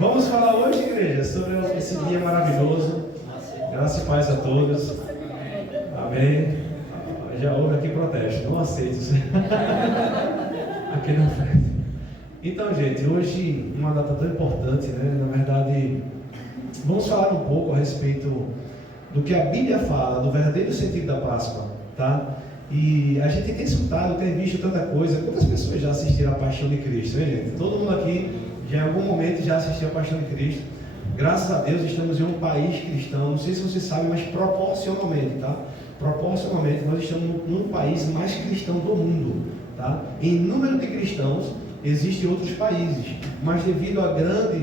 Vamos falar hoje, igreja, sobre esse dia maravilhoso. Graças e paz a todos. Amém. Já houve aqui protesto, não aceito isso. Aqui na frente. Então, gente, hoje uma data tão importante, né? Na verdade, vamos falar um pouco a respeito do que a Bíblia fala, do verdadeiro sentido da Páscoa, tá? E a gente tem escutado, tem visto tanta coisa. Quantas pessoas já assistiram a Paixão de Cristo, hein, gente? Todo mundo aqui já em algum momento já assistiu a Paixão de Cristo. Graças a Deus estamos em um país cristão. Não sei se você sabe, mas proporcionalmente, tá? Proporcionalmente nós estamos num país mais cristão do mundo, tá? Em número de cristãos existem outros países, mas devido a grande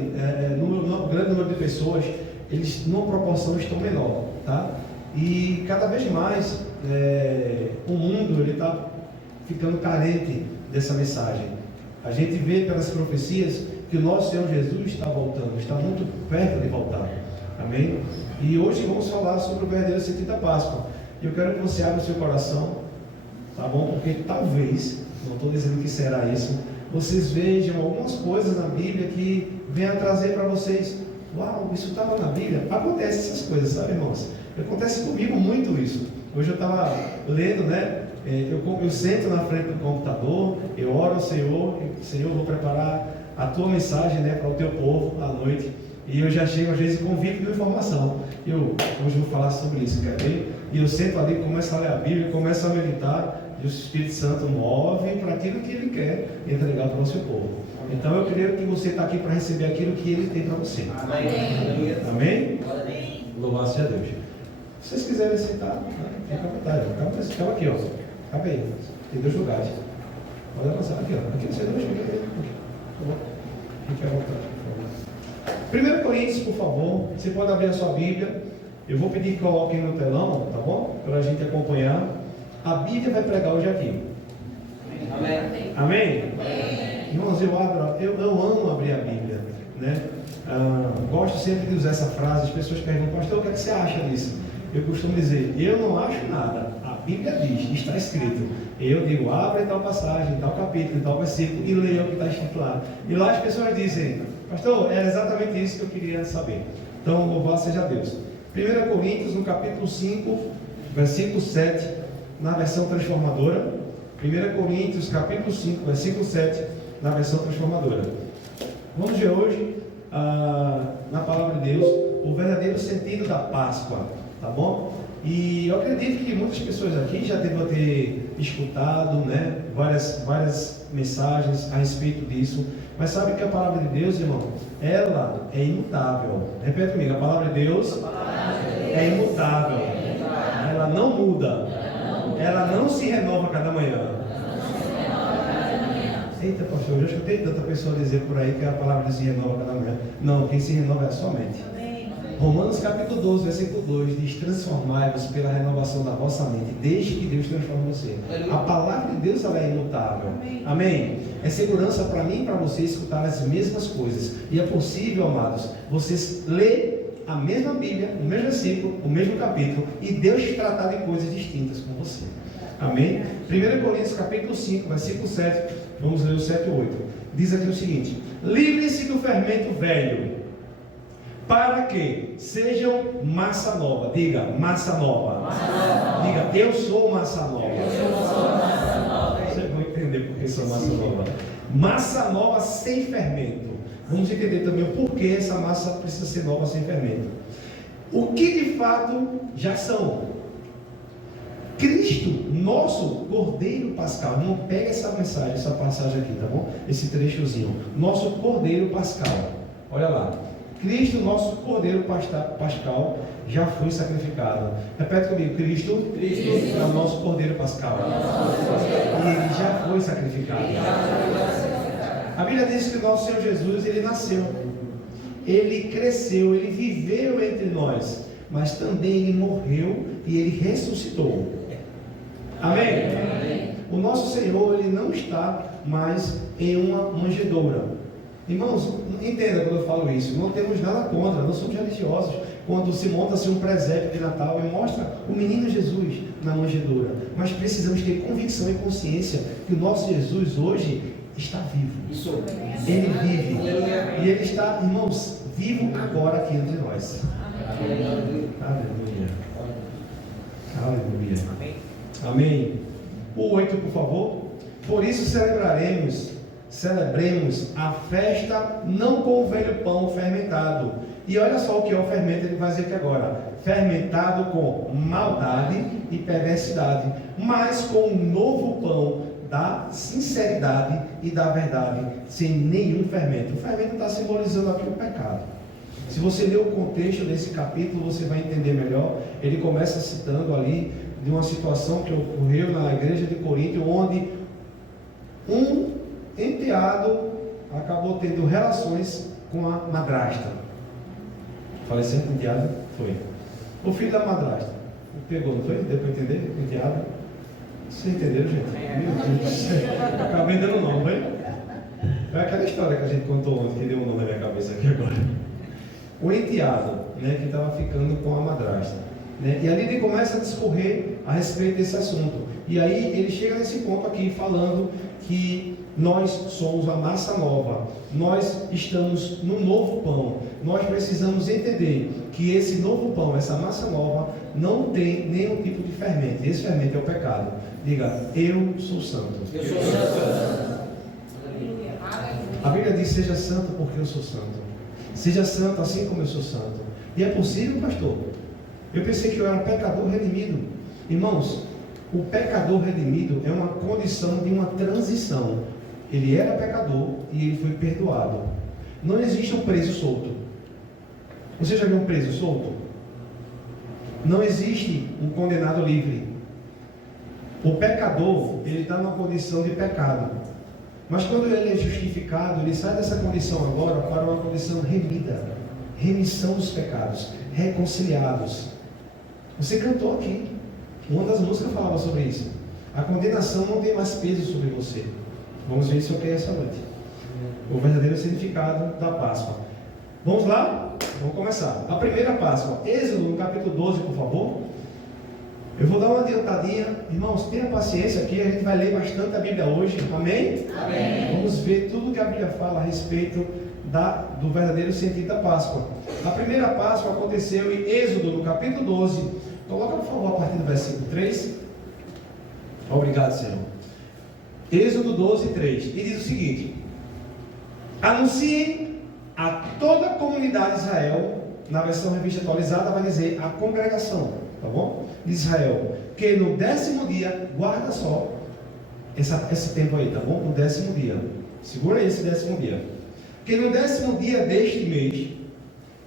número de pessoas, eles numa proporção estão menor, tá? E cada vez mais o mundo ele está ficando carente dessa mensagem. A gente vê pelas profecias que o nosso Senhor Jesus está voltando, está muito perto de voltar. Amém? E hoje vamos falar sobre o verdadeiro sentido da Páscoa. E eu quero que você abra o seu coração, tá bom? Porque talvez, não estou dizendo que será isso, vocês vejam algumas coisas na Bíblia que venham trazer para vocês: uau, isso estava na Bíblia. Acontece essas coisas, sabe, irmãos? Acontece comigo muito isso. Hoje eu estava lendo, né? Eu sento na frente do computador, eu oro ao Senhor, Senhor, vou preparar a tua mensagem, né, para o teu povo à noite. E eu já chego às vezes convicto de informação. Hoje eu vou falar sobre isso, quer ver? E eu sento ali, começo a ler a Bíblia, começo a meditar, e o Espírito Santo move para aquilo que Ele quer entregar para o seu povo. Então eu creio que você está aqui para receber aquilo que Ele tem para você. Amém? Amém? Louvado seja Deus. Se vocês quiserem sentar, fica à vontade. Acaba aqui, ó. Acaba aí. Tem 2 lugares. Pode avançar aqui, ó. Aqui não sei, não. Fique à vontade, por favor. 1 Coríntios, por favor. Você pode abrir a sua Bíblia. Eu vou pedir que coloquem no telão, tá bom? Para a gente acompanhar. A Bíblia vai pregar hoje aqui. Amém? Amém? Irmãos, eu amo abrir a Bíblia, né? Gosto sempre de usar essa frase. As pessoas perguntam: pastor, o que é que você acha disso? Eu costumo dizer: eu não acho nada. A Bíblia diz, está escrito. Eu digo: abra em tal passagem, em tal capítulo, em tal versículo, e leia o que está escrito lá. E lá as pessoas dizem: pastor, era exatamente isso que eu queria saber. Então, louvado seja Deus. 1 Coríntios, no capítulo 5, versículo 7, na versão transformadora. 1 Coríntios, capítulo 5, versículo 7, na versão transformadora. Vamos ver hoje, na palavra de Deus, o verdadeiro sentido da Páscoa, tá bom? E eu acredito que muitas pessoas aqui já devem ter escutado, né, várias mensagens a respeito disso. Mas sabe que a palavra de Deus, irmão, ela é imutável. Repete comigo: a palavra de Deus é imutável. Ela não muda. Ela não se renova cada manhã. Eita, pastor, eu já escutei tanta pessoa dizer por aí que a palavra se renova cada manhã. Não, quem se renova é a sua mente. Romanos capítulo 12, versículo 2 diz: transformai-vos pela renovação da vossa mente, desde que Deus transforme você. A palavra de Deus, ela é imutável. Amém? É segurança para mim e para você escutar as mesmas coisas. E é possível, amados, vocês ler a mesma Bíblia, o mesmo versículo, o mesmo capítulo, e Deus tratar de coisas distintas com você. Amém? 1 Coríntios capítulo 5, versículo 7, vamos ler o 7 e 8. Diz aqui o seguinte: livrem-se do fermento velho, para que sejam massa nova. Diga: massa nova. Massa nova. Diga: eu sou massa nova. Vocês vão entender por que sou massa nova. Massa nova sem fermento. Vamos entender também o porquê essa massa precisa ser nova sem fermento. O que de fato já são? Cristo, nosso Cordeiro Pascal. Não pega essa mensagem, essa passagem aqui, tá bom? Esse trechozinho. Nosso Cordeiro Pascal. Olha lá. Cristo, nosso Cordeiro Pascal, já foi sacrificado. Repete comigo: Cristo é o nosso Cordeiro Pascal. E Ele já foi sacrificado. A Bíblia diz que o nosso Senhor Jesus, Ele nasceu, Ele cresceu, Ele viveu entre nós, mas também Ele morreu e Ele ressuscitou. Amém? O nosso Senhor, Ele não está mais em uma manjedoura. Irmãos, entenda quando eu falo isso, não temos nada contra, não somos religiosos. Quando se monta-se um presépio de Natal e mostra o menino Jesus na manjedoura, mas precisamos ter convicção e consciência que o nosso Jesus hoje está vivo. Ele vive. E Ele está, irmãos, vivo agora aqui entre nós. Aleluia. Aleluia. Amém. O 8, por favor. Por isso celebremos a festa não com o velho pão fermentado. E olha só o que é o fermento, ele vai dizer aqui agora: fermentado com maldade e perversidade, mas com o novo pão da sinceridade e da verdade, sem nenhum fermento. O fermento está simbolizando aqui o pecado. Se você ler o contexto desse capítulo, você vai entender melhor. Ele começa citando ali de uma situação que ocorreu na igreja de Corinto, onde um enteado acabou tendo relações com a madrasta. Falei sempre enteado? Foi. O filho da madrasta. Pegou, não foi? Deu para entender? Enteado? Vocês entenderam, gente? Meu Deus do céu. Acabei dando nome, foi? Foi aquela história que a gente contou ontem, que deu um nome na minha cabeça aqui agora. O enteado, né, que estava ficando com a madrasta. Né? E ali ele começa a discorrer a respeito desse assunto. E aí ele chega nesse ponto aqui falando que nós somos a massa nova, nós estamos no novo pão. Nós precisamos entender que esse novo pão, essa massa nova, não tem nenhum tipo de fermento. Esse fermento é o pecado. Diga: eu sou santo. Eu sou santo. A Bíblia diz: seja santo porque eu sou santo. Seja santo assim como eu sou santo. E é possível, pastor? Eu pensei que eu era um pecador redimido. Irmãos, o pecador redimido é uma condição de uma transição. Ele era pecador e ele foi perdoado. Não existe um preso solto. Você já viu um preso solto? Não existe um condenado livre. O pecador, ele está numa condição de pecado. Mas quando ele é justificado, ele sai dessa condição agora para uma condição remida. Remissão dos pecados. Reconciliados. Você cantou aqui. Uma das músicas falava sobre isso. A condenação não tem mais peso sobre você. Vamos ver isso aqui essa noite. O verdadeiro significado da Páscoa. Vamos lá? Vamos começar. A primeira Páscoa. Êxodo, no capítulo 12, por favor. Eu vou dar uma adiantadinha. Irmãos, tenha paciência aqui. A gente vai ler bastante a Bíblia hoje. Amém? Amém. Vamos ver tudo que a Bíblia fala a respeito do verdadeiro sentido da Páscoa. A primeira Páscoa aconteceu em Êxodo, no capítulo 12. Coloca, por favor, a partir do versículo 3. Obrigado, Senhor. Êxodo 12, 3. E diz o seguinte: anunciem a toda a comunidade de Israel. Na versão revista atualizada vai dizer a congregação, tá bom? De Israel, que no 10º dia, guarda só esse tempo aí, tá bom? No 10º dia, segura esse 10º dia. Que no 10º dia deste mês,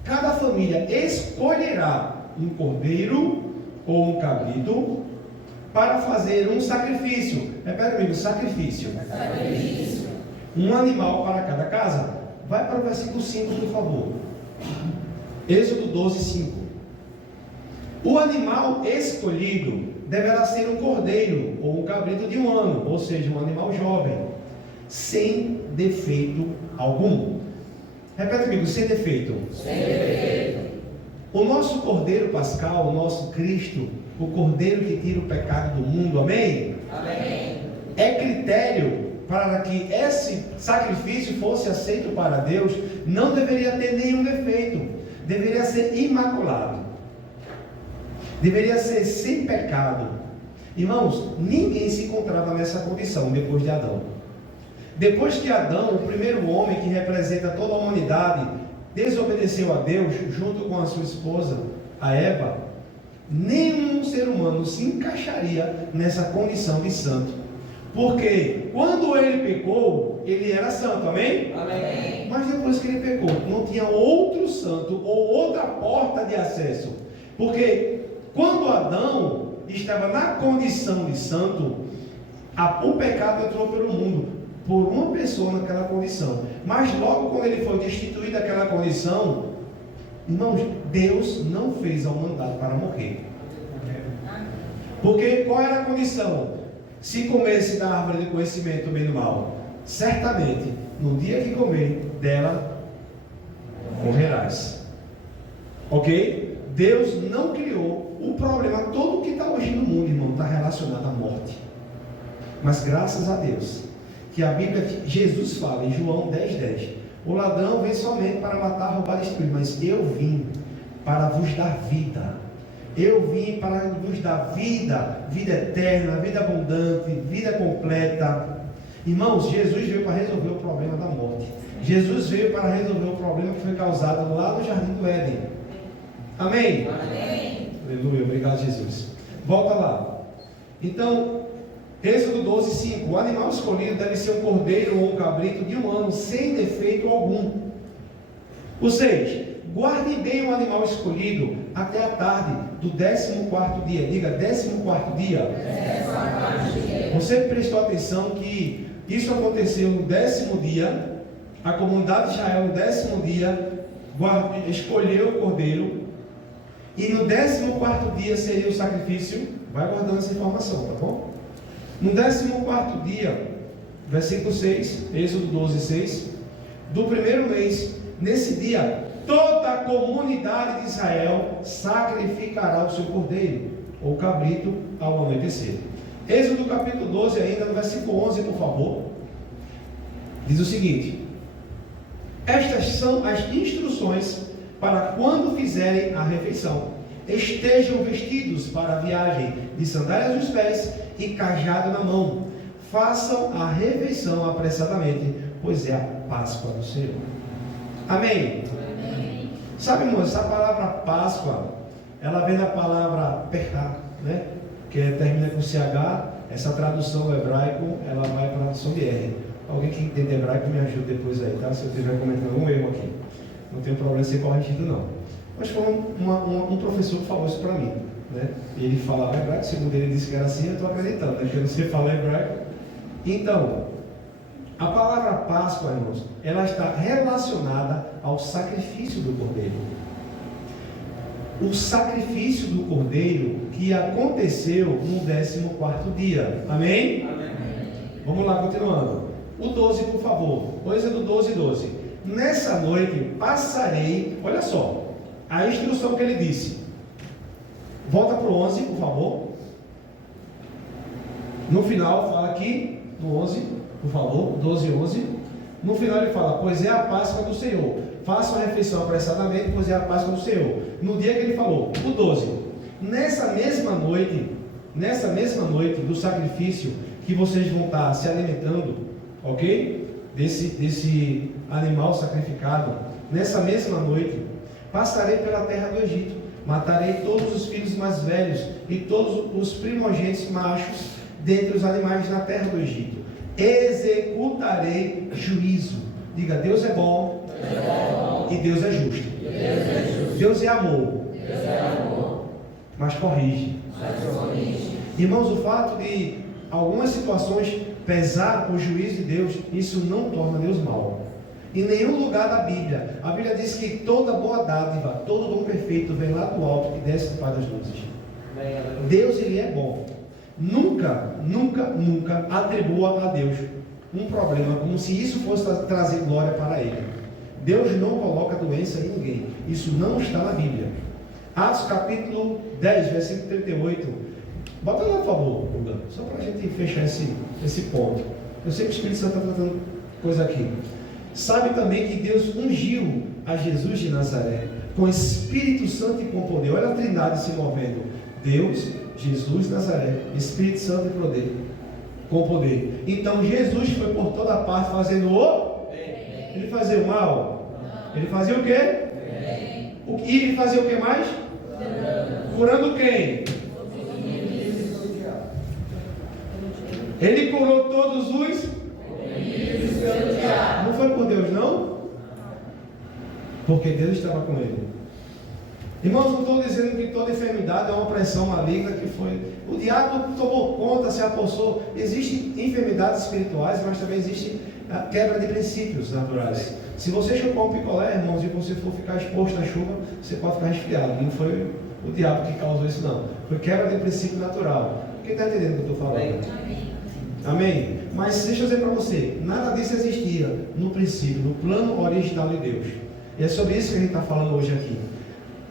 cada família escolherá um cordeiro ou um cabrito para fazer um sacrifício. Repete comigo: sacrifício. Um animal para cada casa. Vai para o versículo 5, por favor. Êxodo 12, 5. O animal escolhido deverá ser um cordeiro ou um cabrito de 1 ano, ou seja, um animal jovem, sem defeito algum. Repete comigo: sem defeito. Sem defeito. O nosso cordeiro pascal, o nosso Cristo, o cordeiro que tira o pecado do mundo, amém? Amém. É critério para que esse sacrifício fosse aceito para Deus, não deveria ter nenhum defeito, deveria ser imaculado, deveria ser sem pecado. Irmãos, ninguém se encontrava nessa condição depois de Adão. Depois que Adão, o primeiro homem que representa toda a humanidade, desobedeceu a Deus junto com a sua esposa, a Eva, nenhum ser humano se encaixaria nessa condição de santo. Porque quando ele pecou, ele era santo, amém? Amém. Mas depois que ele pecou, não tinha outro santo ou outra porta de acesso. Porque quando Adão estava na condição de santo, o pecado entrou pelo mundo, por uma pessoa naquela condição. Mas logo quando ele foi destituído daquela condição, irmãos, Deus não fez a humanidade para morrer. Porque qual era a condição? Se comesse da árvore do conhecimento do bem e do mal, certamente, no dia que comer dela, morrerás. Ok? Deus não criou o problema todo que está hoje no mundo, irmão, está relacionado à morte. Mas graças a Deus, que a Bíblia, Jesus fala em João 10:10. O ladrão vem somente para matar, roubar e destruir, mas eu vim para vos dar vida. Eu vim para vos dar vida, vida eterna, vida abundante, vida completa. Irmãos, Jesus veio para resolver o problema da morte. Jesus veio para resolver o problema que foi causado lá no Jardim do Éden. Amém? Amém. Aleluia, obrigado Jesus. Volta lá. Então, Êxodo 12:5. O animal escolhido deve ser um cordeiro ou um cabrito de 1 ano, sem defeito algum. O 6. Guarde bem o animal escolhido até a tarde do 14º dia. Diga, 14º dia. Você prestou atenção que isso aconteceu no 10º dia. A comunidade de Israel no 10º dia escolheu o cordeiro. E no 14º dia seria o sacrifício. Vai guardando essa informação, tá bom? No 14º dia, versículo 6, Êxodo 12:6, do primeiro mês, nesse dia, toda a comunidade de Israel sacrificará o seu cordeiro, ou cabrito, ao anoitecer. Êxodo capítulo 12, ainda no versículo 11, por favor, diz o seguinte: estas são as instruções para quando fizerem a refeição. Estejam vestidos para a viagem, de sandálias nos pés e cajado na mão. Façam a refeição apressadamente, pois é a Páscoa do Senhor. Amém? Amém. Sabe, irmãos, essa palavra Páscoa, ela vem da palavra Pechá, né? Que termina com CH. Essa tradução do hebraico, ela vai para a tradução de R. Alguém que entende hebraico me ajuda depois aí, tá? Se eu estiver comentando um erro aqui, não tem problema ser corrigido não. Mas foi um professor que falou isso para mim, né? Ele falava hebraico, segundo ele disse que era assim, eu estou acreditando, né? Porque eu não sei falar hebraico. Então, a palavra Páscoa, irmãos, ela está relacionada ao sacrifício do cordeiro. O sacrifício do cordeiro que aconteceu no 14º dia. Amém? Amém. Vamos lá, continuando. O 12, por favor. Êxodo 12:12. Nessa noite passarei, olha só, a instrução que ele disse. Volta para o 11, por favor. No final, fala aqui, no 11, por favor, 12:11. No final ele fala, pois é a Páscoa do Senhor. Façam a refeição apressadamente, pois é a Páscoa do Senhor. No dia que ele falou, o 12. Nessa mesma noite do sacrifício, que vocês vão estar se alimentando, ok? Desse animal sacrificado. Nessa mesma noite, passarei pela terra do Egito, matarei todos os filhos mais velhos e todos os primogênitos machos dentre os animais na terra do Egito. Executarei juízo. Diga, Deus é bom, e Deus é justo. Deus é amor, mas corrige. Irmãos, o fato de algumas situações pesar o juízo de Deus, isso não torna Deus mau. Em nenhum lugar da Bíblia, a Bíblia diz que toda boa dádiva, todo dom perfeito vem lá do alto e desce do Pai das luzes. Deus, ele é bom. Nunca atribua a Deus um problema como se isso fosse trazer glória para ele. Deus não coloca doença em ninguém. Isso não está na Bíblia. Atos capítulo 10, versículo 38. Bota lá, por favor, Guga, só para a gente fechar esse ponto. Eu sei que o Espírito Santo está tratando coisa aqui. Sabe também que Deus ungiu a Jesus de Nazaré com Espírito Santo e com poder. Olha a trindade se movendo. Deus, Jesus, Nazaré, Espírito Santo e poder, com poder. Então Jesus foi por toda parte fazendo o bem. Ele fazia o mal? Ele fazia o quê? Bem. E ele fazia o que mais? Curando quem? Ele curou todos os? Não foi por Deus, não? Porque Deus estava com ele. Irmãos, não estou dizendo que toda enfermidade é uma opressão maligna que foi. O diabo tomou conta, se apossou. Existem enfermidades espirituais, mas também existe a quebra de princípios naturais. Se você chupar um picolé, irmãos, e você for ficar exposto à chuva, você pode ficar resfriado. Não foi o diabo que causou isso, não. Foi quebra de princípio natural. Quem está entendendo o que eu estou falando? Amém? Mas deixa eu dizer para você, nada disso existia no princípio, no plano original de Deus. E é sobre isso que a gente está falando hoje aqui.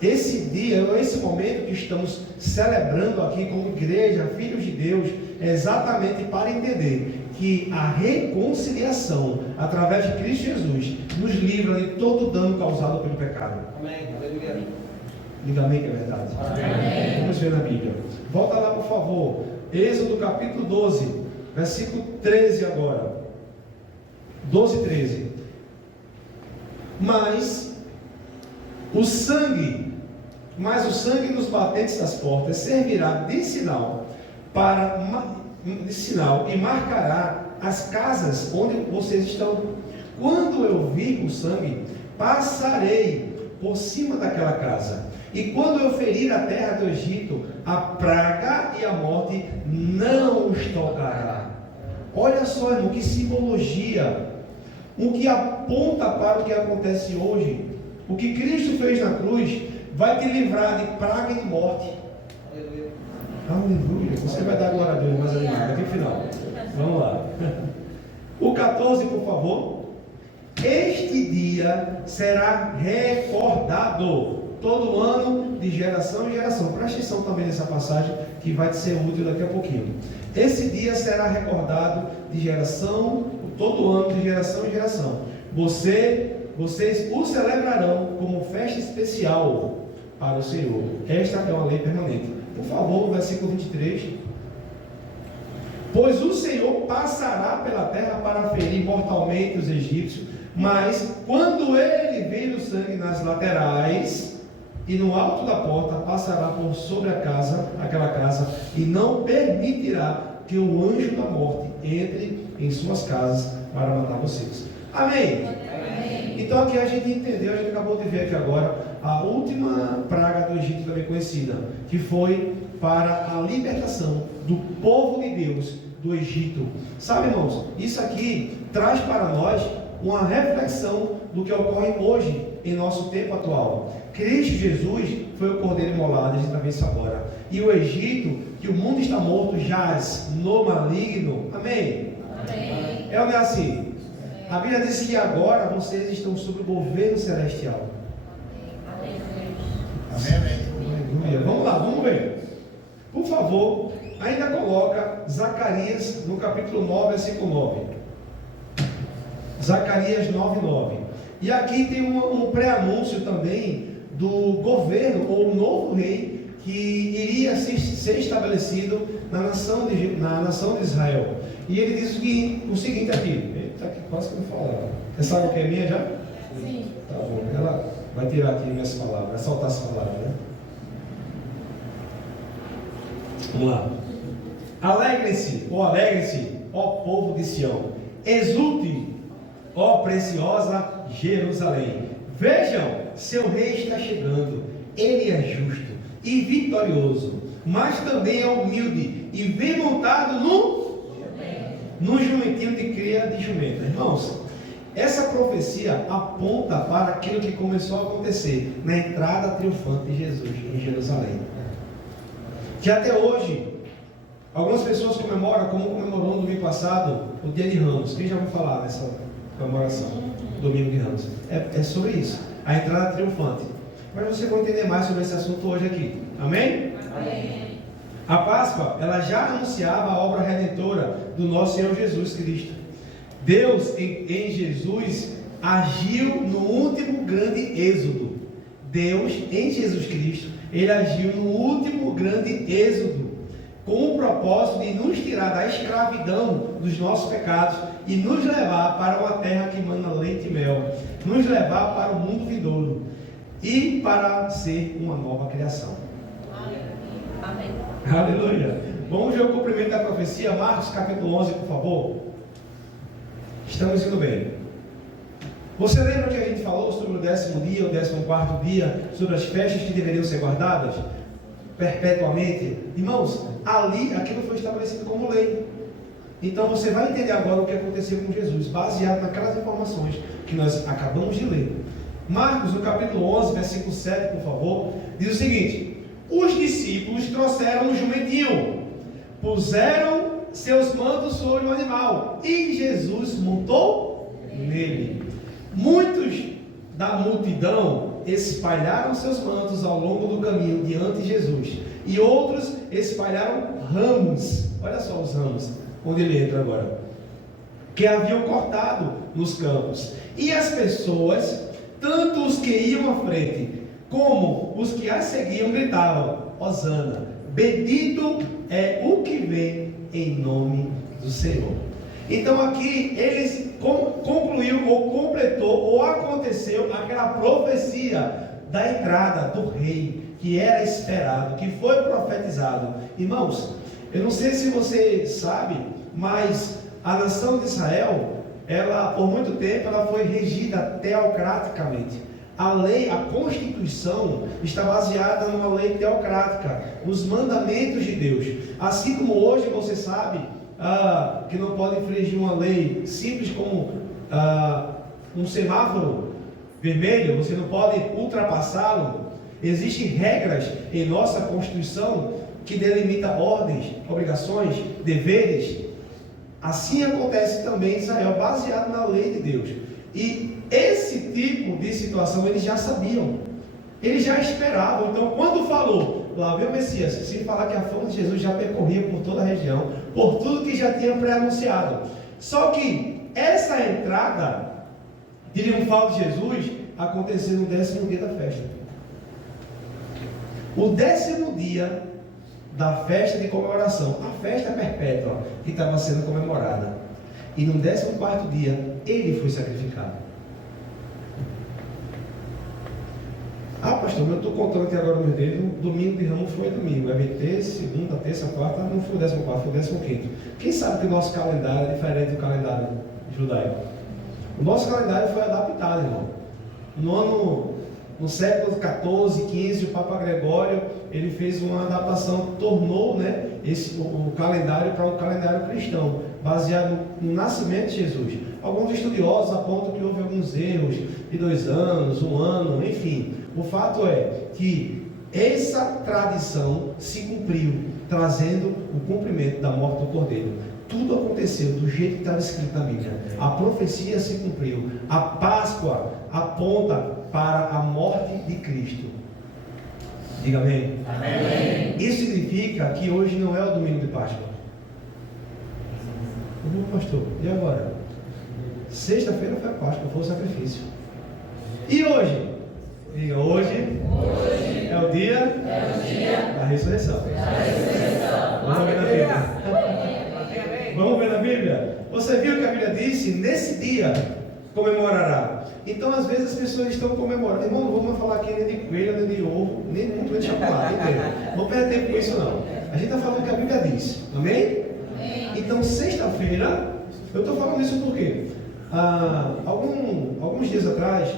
Esse dia, esse momento que estamos celebrando aqui como igreja, filhos de Deus, é exatamente para entender que a reconciliação através de Cristo Jesus nos livra de todo o dano causado pelo pecado. Amém. Aleluia. Diga amém, que é verdade. Amém. Vamos ver na Bíblia. Volta lá, por favor. Êxodo capítulo 12, versículo 13 agora. 12 e 13. Mas o sangue nos batentes das portas servirá de sinal e marcará as casas onde vocês estão. Quando eu vir o sangue, passarei por cima daquela casa. E quando eu ferir a terra do Egito, a praga e a morte não os tocará. Olha só, irmão, que simbologia. O que aponta para o que acontece hoje. O que Cristo fez na cruz vai te livrar de praga e de morte. Aleluia. Aleluia. Você vai dar glória a Deus mais animado aqui no final. Vamos lá. O 14, por favor. Este dia será recordado todo ano, de geração em geração. Preste atenção também nessa passagem, que vai te ser útil daqui a pouquinho. Esse dia será recordado de geração, todo ano, de geração em geração. Vocês o celebrarão como festa especial para o Senhor. Esta é uma lei permanente. Por favor, versículo 23. Pois o Senhor passará pela terra para ferir mortalmente os egípcios, mas quando ele vir o sangue nas laterais e no alto da porta, passará por sobre aquela casa, e não permitirá que o anjo da morte entre em suas casas para matar vocês. Amém? Amém. Então aqui a gente entendeu, a gente acabou de ver aqui agora a última praga do Egito também conhecida, que foi para a libertação do povo de Deus do Egito. Sabe, irmãos, isso aqui traz para nós uma reflexão do que ocorre hoje em nosso tempo atual. Cristo Jesus foi o cordeiro imolado, a gente está vendo isso agora. E o Egito, que o mundo está morto, jaz no maligno. Amém? Amém. É ou não é assim? A Bíblia diz que agora vocês estão sob o governo celestial. Amém. Aleluia. Vamos lá, vamos ver. Por favor, ainda coloca Zacarias no capítulo 9, versículo 9. Zacarias 9, 9. E aqui tem um pré-anúncio também do governo ou novo rei que iria ser estabelecido na nação de Israel. E ele diz o seguinte aqui. Eita, aqui quase que eu vou falar. Você sabe o que é minha já? Sim. Tá bom. Ela vai tirar aqui minhas palavras, vai soltar as palavras, né? Vamos lá. Alegre-se, ó povo de Sião. Exulte, ó preciosa Jerusalém. Vejam, seu rei está chegando. Ele é justo e vitorioso, mas também é humilde e vem montado no jumentinho de cria de jumenta. Irmãos, essa profecia aponta para aquilo que começou a acontecer na entrada triunfante de Jesus em Jerusalém. Que até hoje, algumas pessoas comemoram, como comemorou no domingo passado, o dia de Ramos. Quem já ouviu falar dessa comemoração? Domingo de Ramos. É sobre isso, a entrada triunfante. Mas você vai entender mais sobre esse assunto hoje aqui. Amém? Amém. A Páscoa, ela já anunciava a obra redentora do nosso Senhor Jesus Cristo. Deus em Jesus agiu no último grande êxodo. Deus em Jesus Cristo, Ele agiu no último grande êxodo, com o propósito de nos tirar da escravidão dos nossos pecados e nos levar para uma terra que mana leite e mel, nos levar para o mundo vindouro e para ser uma nova criação. Amém. Aleluia. Vamos ver o cumprimento da profecia, Marcos capítulo 11, por favor. Estamos indo bem. Você lembra que a gente falou sobre o 10º dia, o 14º dia, sobre as festas que deveriam ser guardadas perpetuamente? Irmãos, ali aquilo foi estabelecido como lei. Então você vai entender agora o que aconteceu com Jesus, baseado naquelas informações que nós acabamos de ler. Marcos, no capítulo 11, versículo 7, por favor, diz o seguinte: os discípulos trouxeram um jumentinho, puseram seus mantos sobre o animal, e Jesus montou nele. Muitos da multidão espalharam seus mantos ao longo do caminho diante de Jesus, e outros espalharam ramos. Olha só os ramos, onde ele entra agora. que haviam cortado nos campos. E as pessoas, tanto os que iam à frente, como os que a seguiam, gritavam: Hosana, bendito é o que vem em nome do Senhor. Então aqui eles concluiu ou completou ou aconteceu aquela profecia da entrada do rei que era esperado, que foi profetizado. Irmãos, eu não sei se você sabe, mas a nação de Israel, ela por muito tempo ela foi regida teocraticamente. A lei, a Constituição está baseada numa lei teocrática, os mandamentos de Deus. Assim como hoje você sabe que não pode infringir uma lei simples como um semáforo vermelho, você não pode ultrapassá-lo. Existem regras em nossa Constituição que delimitam ordens, obrigações, deveres. Assim acontece também em Israel, baseado na lei de Deus. E esse tipo de situação eles já sabiam, eles já esperavam. Então, quando falou, lá veio o Messias, sem falar que a fama de Jesus já percorria por toda a região, por tudo que já tinha pré-anunciado. Só que essa entrada triunfal de Jesus aconteceu no 10º dia da festa. O 10º dia da festa de comemoração, a festa perpétua que estava sendo comemorada. E no 14º dia, ele foi sacrificado. Pastor, eu estou contando aqui agora meus dedos. Domingo de Ramos foi domingo. Vai ter segunda, terça, quarta, não foi o 14º, foi o 15º. Quem sabe que o nosso calendário é diferente do calendário judaico? O nosso calendário foi adaptado, irmão. No século 14, 15, o Papa Gregório ele fez uma adaptação, tornou o calendário para um calendário cristão, baseado no nascimento de Jesus. Alguns estudiosos apontam que houve alguns erros de 2 anos, 1 ano, enfim. O fato é que essa tradição se cumpriu, trazendo o cumprimento da morte do Cordeiro. Tudo aconteceu do jeito que estava escrito na Bíblia. A profecia se cumpriu. A Páscoa aponta para a morte de Cristo. Diga amém. Amém. Isso significa que hoje não é o domingo de Páscoa. Pastor, e agora? Sexta-feira foi a Páscoa, foi o sacrifício. E hoje? Diga, hoje é o dia da ressurreição. Vamos ver na Bíblia. Vamos ver na Bíblia? Você viu que a Bíblia disse: nesse dia comemorará. Então, às vezes, as pessoas estão comemorando. Irmão, não vamos falar aqui nem de coelho, nem de ovo, nem muito de chocolate. Não perder tempo com isso, não. A gente está falando o que a Bíblia diz. Amém? Então, sexta-feira, eu estou falando isso porque alguns dias atrás,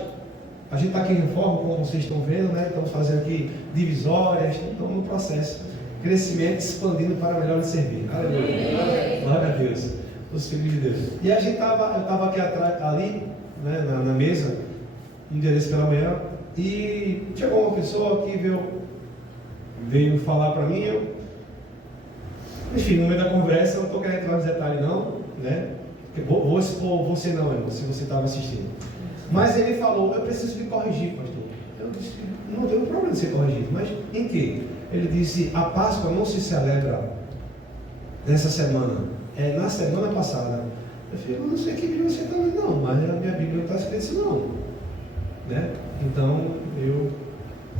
a gente está aqui em reforma, como vocês estão vendo, estamos fazendo aqui divisórias, estamos no processo. Crescimento, expandindo para melhor servir. Aleluia. Glória a Deus. Os filhos de Deus. E eu estava aqui atrás, ali, na mesa, um dia desse pela manhã, e chegou uma pessoa que veio falar para mim. Enfim, no meio da conversa, eu não estou querendo entrar nos detalhes, não, Vou expor você, não, irmão, se você estava assistindo. Mas ele falou: eu preciso me corrigir, pastor. Eu disse: não tem problema de ser corrigido, mas em que? Ele disse: a Páscoa não se celebra nessa semana, é na semana passada. Eu falei: eu não sei que Bíblia você está lendo, não, mas na minha Bíblia não está escrito isso, não. Então eu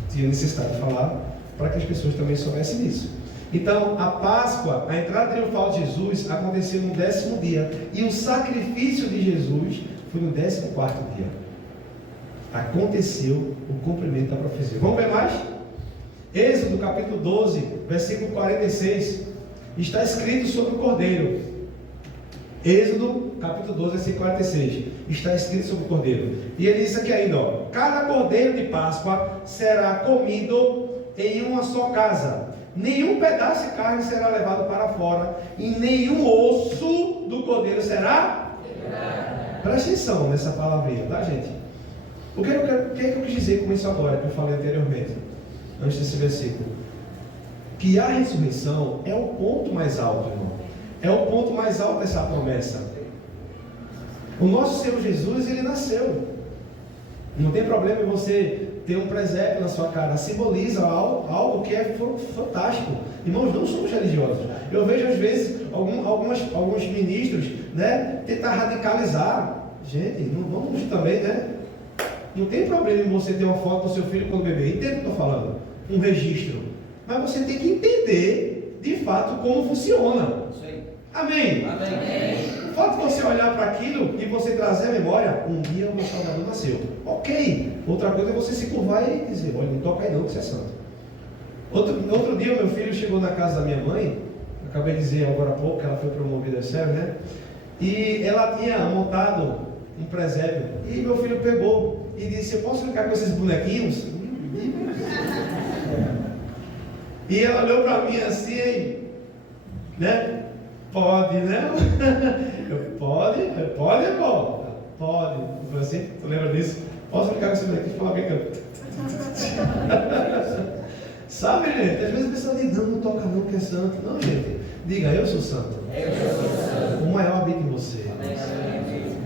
tinha necessidade de falar para que as pessoas também soubessem disso. Então a Páscoa, a entrada triunfal de Jesus aconteceu no 10º dia, e o sacrifício de Jesus foi no 14º dia. Aconteceu o cumprimento da profecia. Vamos ver mais? Êxodo capítulo 12, versículo 46, está escrito sobre o Cordeiro. Êxodo capítulo 12, versículo 46, está escrito sobre o Cordeiro. E ele diz aqui ainda: cada Cordeiro de Páscoa será comido em uma só casa. Nenhum pedaço de carne será levado para fora, e nenhum osso do Cordeiro será quebrado. Presta atenção nessa palavrinha, tá, gente? O que eu quis dizer com isso agora, que eu falei anteriormente, antes desse versículo? Que a ressurreição é o ponto mais alto, irmão. É o ponto mais alto dessa promessa. O nosso Senhor Jesus, ele nasceu. Não tem problema em você ter um presépio na sua cara simboliza algo que é fantástico. Irmãos, não somos religiosos. Eu vejo às vezes alguns ministros, né, tentar radicalizar. Gente, não vamos também, né? Não tem problema em você ter uma foto do seu filho quando bebê. Entende o que eu estou falando? Um registro. Mas você tem que entender de fato como funciona. Amém? Amém. O fato de você olhar para aquilo e você trazer a memória, um dia o meu Salvador nasceu. Ok. Outra coisa é você se curvar e dizer, olha, não toca aí não que você é santo. Outro dia meu filho chegou na casa da minha mãe, acabei de dizer agora há pouco que ela foi promovida ao céu, né? E ela tinha montado um presépio. E meu filho pegou e disse, eu posso ficar com esses bonequinhos? E ela olhou para mim assim, né? Pode, né? Pode, irmão? Pode. Eu falei assim, tu lembra disso? Posso ficar com esse bonequinho? Fala bem que sabe, gente? Às vezes a pessoa diz, não toca não que é santo. Não, gente. Diga, eu sou santo. O maior habita em você.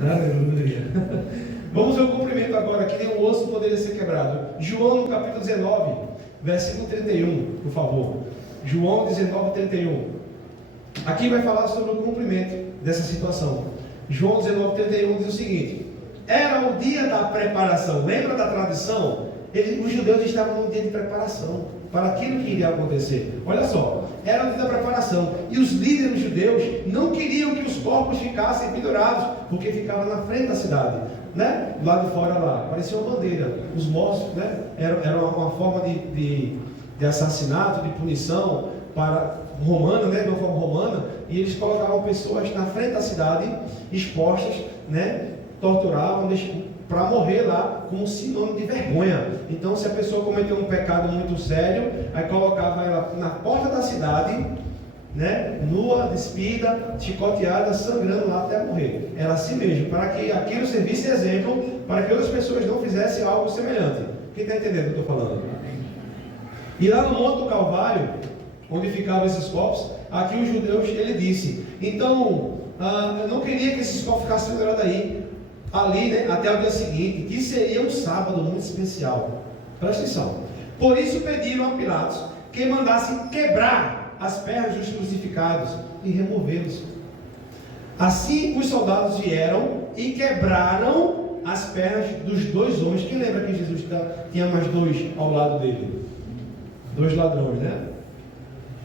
Aleluia. Vamos ver o cumprimento agora, que nenhum osso poderia ser quebrado. João no capítulo 19, versículo 31, por favor. João 19, 31. Aqui vai falar sobre o cumprimento dessa situação. João 19, 31 diz o seguinte: era o dia da preparação. Lembra da tradição? Os judeus estavam no dia de preparação para aquilo que iria acontecer. Olha só, era o dia da preparação. E os líderes judeus não queriam que os corpos ficassem pendurados, porque ficavam na frente da cidade, né? Lá de fora lá, parecia uma bandeira. Os mortos, né? Era uma forma de assassinato, de punição para romana, né? De uma forma romana. E eles colocavam pessoas na frente da cidade, expostas, né? Torturavam, para morrer lá como sinônimo de vergonha. Então, se a pessoa cometeu um pecado muito sério, aí colocava ela na porta da cidade, né, nua, despida, chicoteada, sangrando lá até morrer. Era assim mesmo, para que aquilo servisse de exemplo, para que outras pessoas não fizessem algo semelhante. Quem está entendendo o que eu estou falando? E lá no Monte do Calvário, onde ficavam esses corpos, aqui os judeus, ele disse, então, eu não queria que esses corpos ficassem pendurados aí, ali, né, até o dia seguinte, que seria um sábado muito especial. Presta atenção. Por isso pediram a Pilatos que mandasse quebrar as pernas dos crucificados e removê-los. Assim os soldados vieram e quebraram as pernas dos dois homens. Quem lembra que Jesus tinha mais dois ao lado dele? Dois ladrões, né?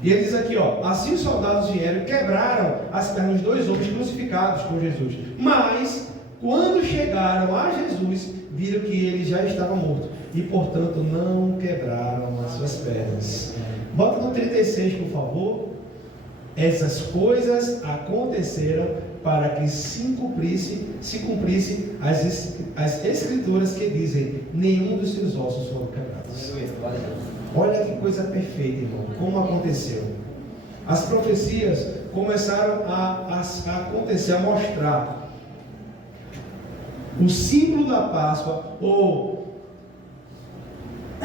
E ele diz aqui, ó, assim os soldados vieram e quebraram as pernas dos dois homens crucificados com Jesus. Mas quando chegaram a Jesus, viram que ele já estava morto e, portanto, não quebraram as suas pernas. Bota no 36, por favor. Essas coisas aconteceram para que se cumprisse as escrituras que dizem: nenhum dos seus ossos foram quebrados. Olha que coisa perfeita, irmão. Como aconteceu? As profecias começaram a acontecer, a mostrar o símbolo da Páscoa, ou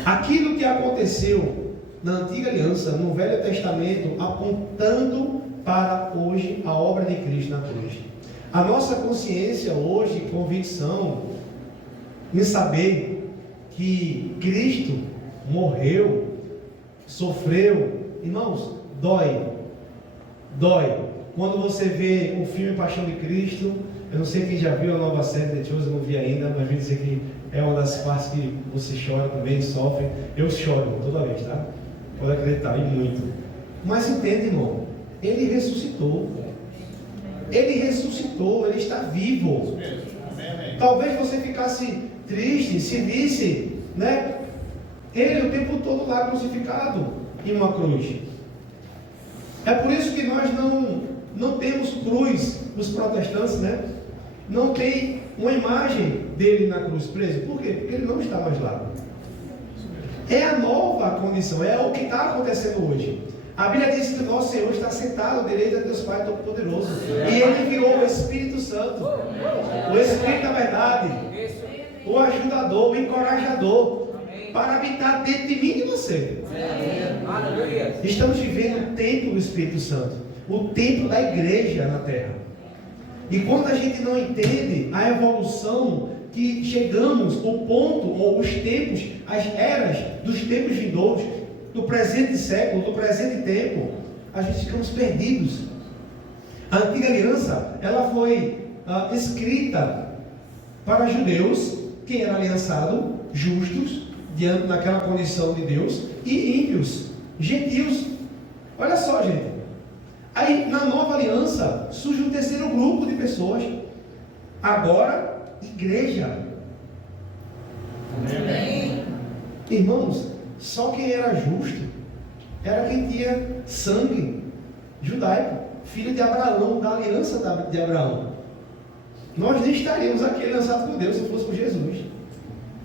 aquilo que aconteceu na Antiga Aliança, no Velho Testamento, apontando para hoje a obra de Cristo na cruz. A nossa consciência hoje, convicção em saber que Cristo morreu, sofreu, irmãos, dói. Quando você vê o filme Paixão de Cristo, eu não sei quem já viu a nova série de Chosen, não vi ainda, mas vim dizer que é uma das partes que você chora também, sofre. Eu choro toda vez, tá? Pode acreditar, e muito. Mas entende, irmão, ele ressuscitou. Ele ressuscitou, ele está vivo. Talvez você ficasse triste se visse, né, ele o tempo todo lá crucificado em uma cruz. É por isso que nós não temos cruz, os protestantes, né? Não tem uma imagem dele na cruz preso. Por quê? Porque ele não está mais lá. É a nova condição, é o que está acontecendo hoje. A Bíblia diz que o nosso Senhor está sentado à direita de Deus Pai Todo-Poderoso. E Ele enviou o Espírito Santo, o Espírito da verdade, o ajudador, o encorajador, para habitar dentro de mim e de você. Estamos vivendo o tempo do Espírito Santo, o tempo da igreja na terra. E quando a gente não entende a evolução que chegamos ao ponto, ou os tempos, as eras dos tempos vindouros, do presente século, do presente tempo, a gente ficamos perdidos. A antiga aliança, ela foi escrita para judeus, que eram aliançados, justos, diante daquela condição de Deus, e ímpios, gentios. Olha só, gente. Aí, na nova aliança, surge um terceiro grupo de pessoas. Agora, igreja. Amém. Irmãos, só quem era justo era quem tinha sangue judaico, filho de Abraão, da aliança de Abraão. Nós nem estaríamos aqui aliançados com Deus se fosse por Jesus.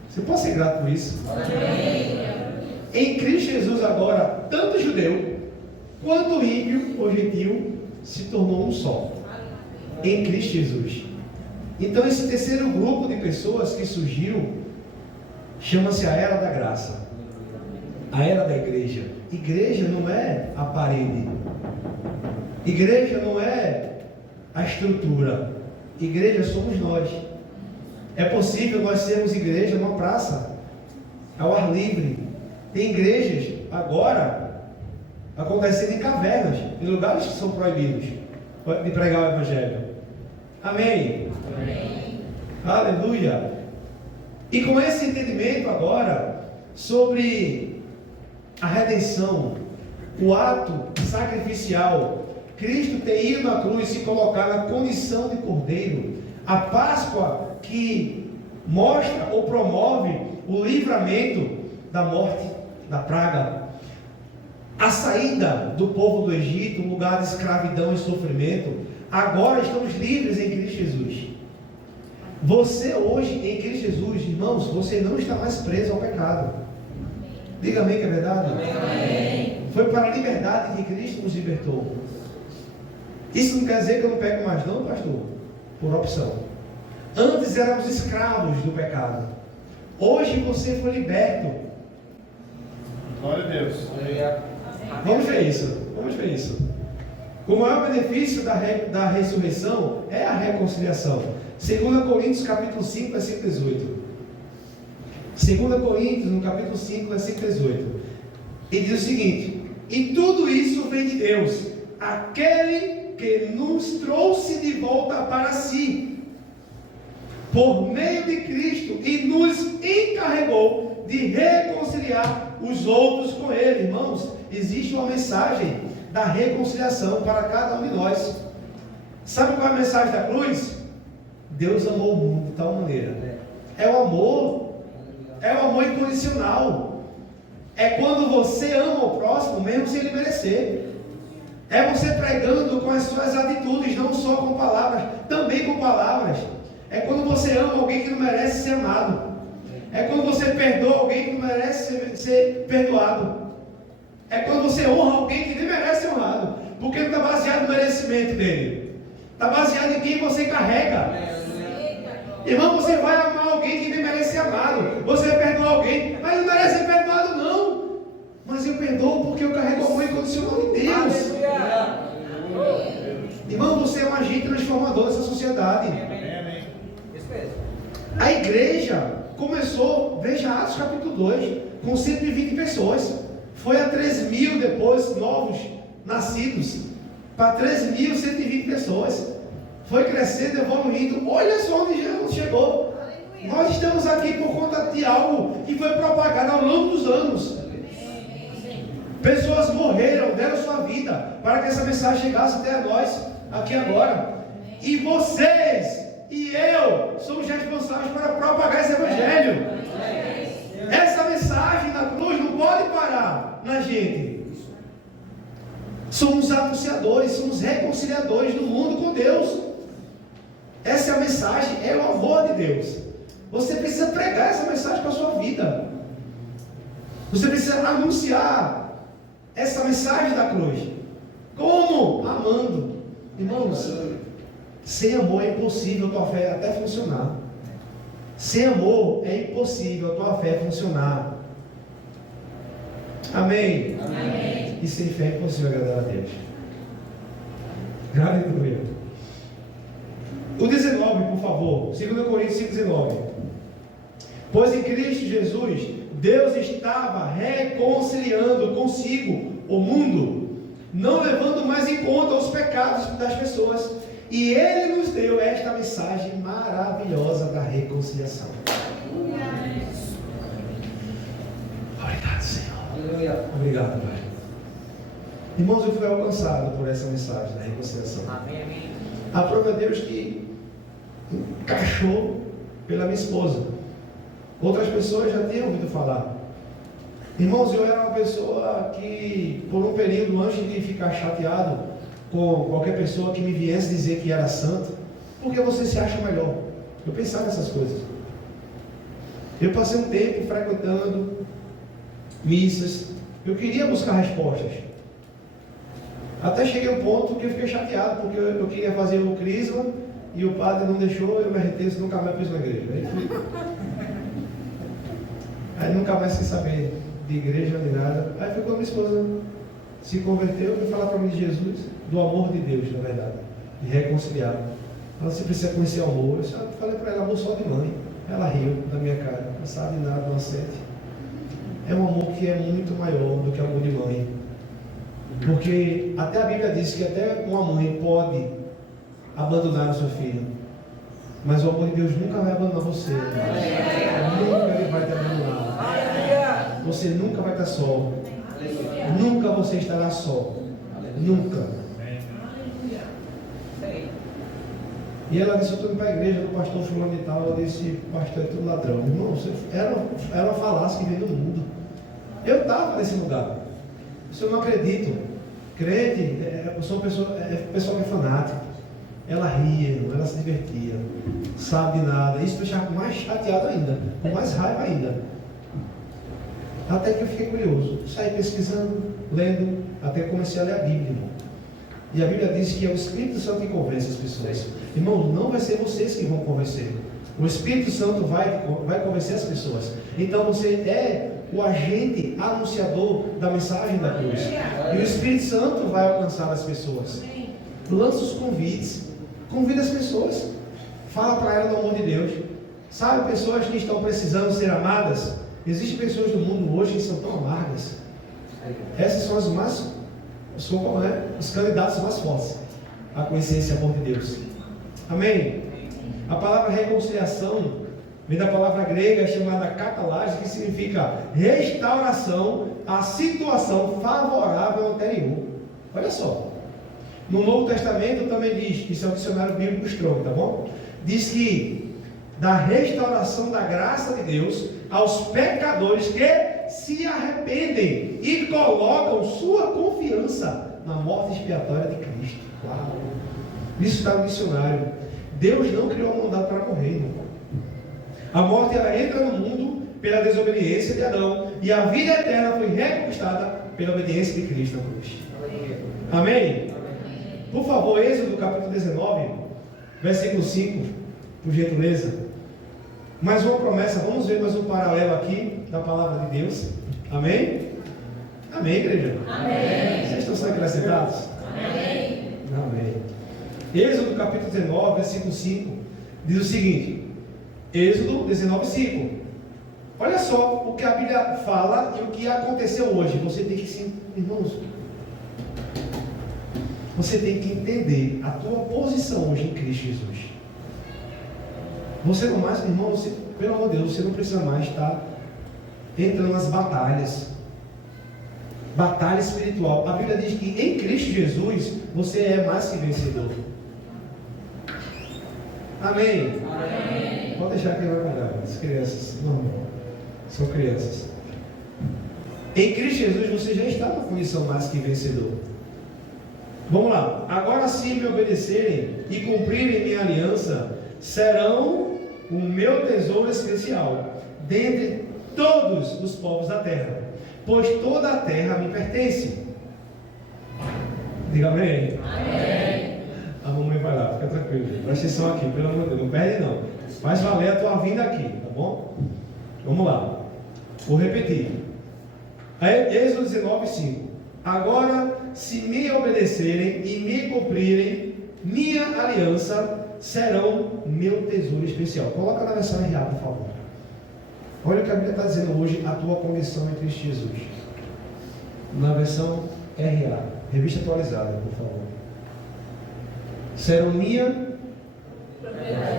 Você pode ser grato por isso? Amém. Em Cristo Jesus agora, tanto judeu quanto ímpio ou gentil se tornou um só. Em Cristo Jesus. Então esse terceiro grupo de pessoas que surgiu chama-se a Era da Graça. A Era da Igreja. Igreja não é a parede. Igreja não é a estrutura. Igreja somos nós. É possível nós sermos igreja numa praça, ao ar livre. Tem igrejas agora acontecendo em cavernas, em lugares que são proibidos de pregar o Evangelho. Amém? Amém. Aleluia! E com esse entendimento agora sobre a redenção, o ato sacrificial, Cristo ter ido na cruz e se colocar na condição de cordeiro, a Páscoa que mostra ou promove o livramento da morte, da praga, a saída do povo do Egito, um lugar de escravidão e sofrimento. Agora estamos livres em Cristo Jesus. Você hoje em Cristo Jesus, irmãos, você não está mais preso ao pecado. Diga amém, que é verdade? Amém. Foi para a liberdade que Cristo nos libertou. Isso não quer dizer que eu não peco mais não, pastor? Por opção. Antes éramos escravos do pecado. Hoje você foi liberto. Glória a Deus. Vamos ver isso. Vamos ver isso. O maior benefício da ressurreição é a reconciliação. 2 Coríntios capítulo 5, versículo 18. 2 Coríntios, no capítulo 5, versículo 18. Ele diz o seguinte: e tudo isso vem de Deus, aquele que nos trouxe de volta para si, por meio de Cristo, e nos encarregou de reconciliar os outros com Ele. Irmãos, existe uma mensagem da reconciliação para cada um de nós. Sabe qual é a mensagem da cruz? Deus amou o mundo de tal maneira. É o amor incondicional. É quando você ama o próximo mesmo sem ele merecer. É você pregando com as suas atitudes, não só com palavras, também com palavras. É quando você ama alguém que não merece ser amado. É quando você perdoa alguém que não merece ser perdoado. É quando você honra alguém que nem merece ser honrado, porque não está baseado no merecimento dele, está baseado em quem você carrega. Irmão, você vai amar alguém que nem merece ser amado. Você vai perdoar alguém, mas não merece ser perdoado não. Mas eu perdoo porque eu carrego o amor incondicional de Deus. Irmão, você é um agente transformador dessa sociedade. A igreja começou, veja Atos capítulo 2, com 120 pessoas. Foi a 3.000 depois, novos nascidos, para 3.120 pessoas. Foi crescendo, evoluindo. Olha só onde Jesus chegou. Nós estamos aqui por conta de algo que foi propagado ao longo dos anos. Pessoas morreram, deram sua vida para que essa mensagem chegasse até nós, aqui agora. E vocês e eu somos responsáveis para propagar esse evangelho. Essa mensagem da cruz não pode parar na gente. Somos anunciadores, somos reconciliadores do mundo com Deus. Essa é a mensagem, é o amor de Deus. Você precisa pregar essa mensagem para a sua vida. Você precisa anunciar essa mensagem da cruz. Como? Amando. Irmãos, sem amor é impossível a tua fé até funcionar. Sem amor é impossível a tua fé funcionar. Amém? Amém. E sem fé é impossível agradar a Deus. Aleluia. O 19, por favor. 2 Coríntios 5,19. Pois em Cristo Jesus, Deus estava reconciliando consigo o mundo, não levando mais em conta os pecados das pessoas. E Ele nos deu esta mensagem maravilhosa da reconciliação. Obrigado, Senhor. Obrigado, Pai. Irmãos, eu fui alcançado por essa mensagem da reconciliação. A prova é Deus que encaixou pela minha esposa. Outras pessoas já tinham ouvido falar. Irmãos, eu era uma pessoa que, por um período, antes de ficar chateado com qualquer pessoa que me viesse dizer que era santo, porque você se acha melhor. Eu pensava nessas coisas. Eu passei um tempo frequentando missas. Eu queria buscar respostas. Até cheguei a um ponto que eu fiquei chateado, porque eu queria fazer o crisma e o padre não deixou, eu me arrependo, nunca mais fiz na igreja. Aí nunca mais quis saber de igreja nem nada. Aí foi quando minha esposa se converteu e falar para mim de Jesus, do amor de Deus, na verdade, de reconciliar. Ela se precisa conhecer o amor. Eu falei para ela, amor só de mãe. Ela riu da minha cara, não sabe nada, não sente. É um amor que é muito maior do que o amor de mãe. Porque até a Bíblia diz que até uma mãe pode abandonar o seu filho, mas o amor de Deus nunca vai abandonar você. Nunca Ele vai te abandonar. Você nunca vai estar só. Nunca você estará só. Nunca. E ela disse, eu estou indo para a igreja do pastor fulano e tal. Eu disse, pastor, é tudo ladrão. Irmão, era uma falácia que veio do mundo. Eu estava nesse lugar. Isso eu não acredito. Crente, eu sou uma pessoa que é fanático. Ela ria, ela se divertia, sabe de nada. Isso me deixava mais chateado ainda, com mais raiva ainda. Até que eu fiquei curioso, saí pesquisando, lendo, até que comecei a ler a Bíblia, irmão. E a Bíblia diz que é o Espírito Santo que convence as pessoas. Irmão, não vai ser vocês que vão convencer. O Espírito Santo vai convencer as pessoas. Então você é o agente anunciador da mensagem da cruz. E o Espírito Santo vai alcançar as pessoas. Lança os convites. Convida as pessoas. Fala para ela do amor de Deus. Sabe, pessoas que estão precisando ser amadas. Existem pessoas do mundo hoje que são tão amargas. Essas são as mais, os candidatos mais fortes a conhecer esse amor de Deus. Amém? A palavra reconciliação vem da palavra grega chamada katalase, que significa restauração à situação favorável anterior. Olha só. No Novo Testamento também diz, isso é o dicionário bíblico Strong, tá bom? Diz que da restauração da graça de Deus aos pecadores que se arrependem e colocam sua confiança na morte expiatória de Cristo. Uau! Isso está no dicionário. Deus não criou a humanidade para morrer, irmão. A morte ela entra no mundo pela desobediência de Adão e a vida eterna foi reconquistada pela obediência de Cristo na cruz. Amém? Por favor, Êxodo capítulo 19, versículo 5, por gentileza. Mais uma promessa, vamos ver mais um paralelo aqui da palavra de Deus. Amém? Amém, igreja? Amém. Vocês estão sendo acrescentados? Amém. Amém. Êxodo capítulo 19, versículo 5, diz o seguinte. Êxodo 19, 5. Olha só o que a Bíblia fala e o que aconteceu hoje. Você tem que se... Irmãos, você tem que entender a tua posição hoje em Cristo Jesus. Você não mais, irmão, pelo amor de Deus, você não precisa mais estar entrando nas batalhas. Batalha espiritual. A Bíblia diz que em Cristo Jesus você é mais que vencedor. Amém? Amém. Pode deixar que vai cuidar. As crianças, não, são crianças. Em Cristo Jesus você já está na condição mais que vencedor. Vamos lá. Agora sim me obedecerem e cumprirem minha aliança, serão o meu tesouro especial dentre todos os povos da terra, pois toda a terra me pertence. Diga amém. Amém. A mamãe vai lá, fica tranquilo. Presta atenção aqui, pelo amor de Deus, não perde não. Faz valer a tua vinda aqui, tá bom? Vamos lá. Vou repetir. Êxodo 19, 5. Agora, se me obedecerem e me cumprirem minha aliança, serão meu tesouro especial. Coloca na versão real, por favor. Olha o que a Bíblia está dizendo hoje, a tua condição em Cristo Jesus. Na versão RA, revista atualizada, por favor. Serão minha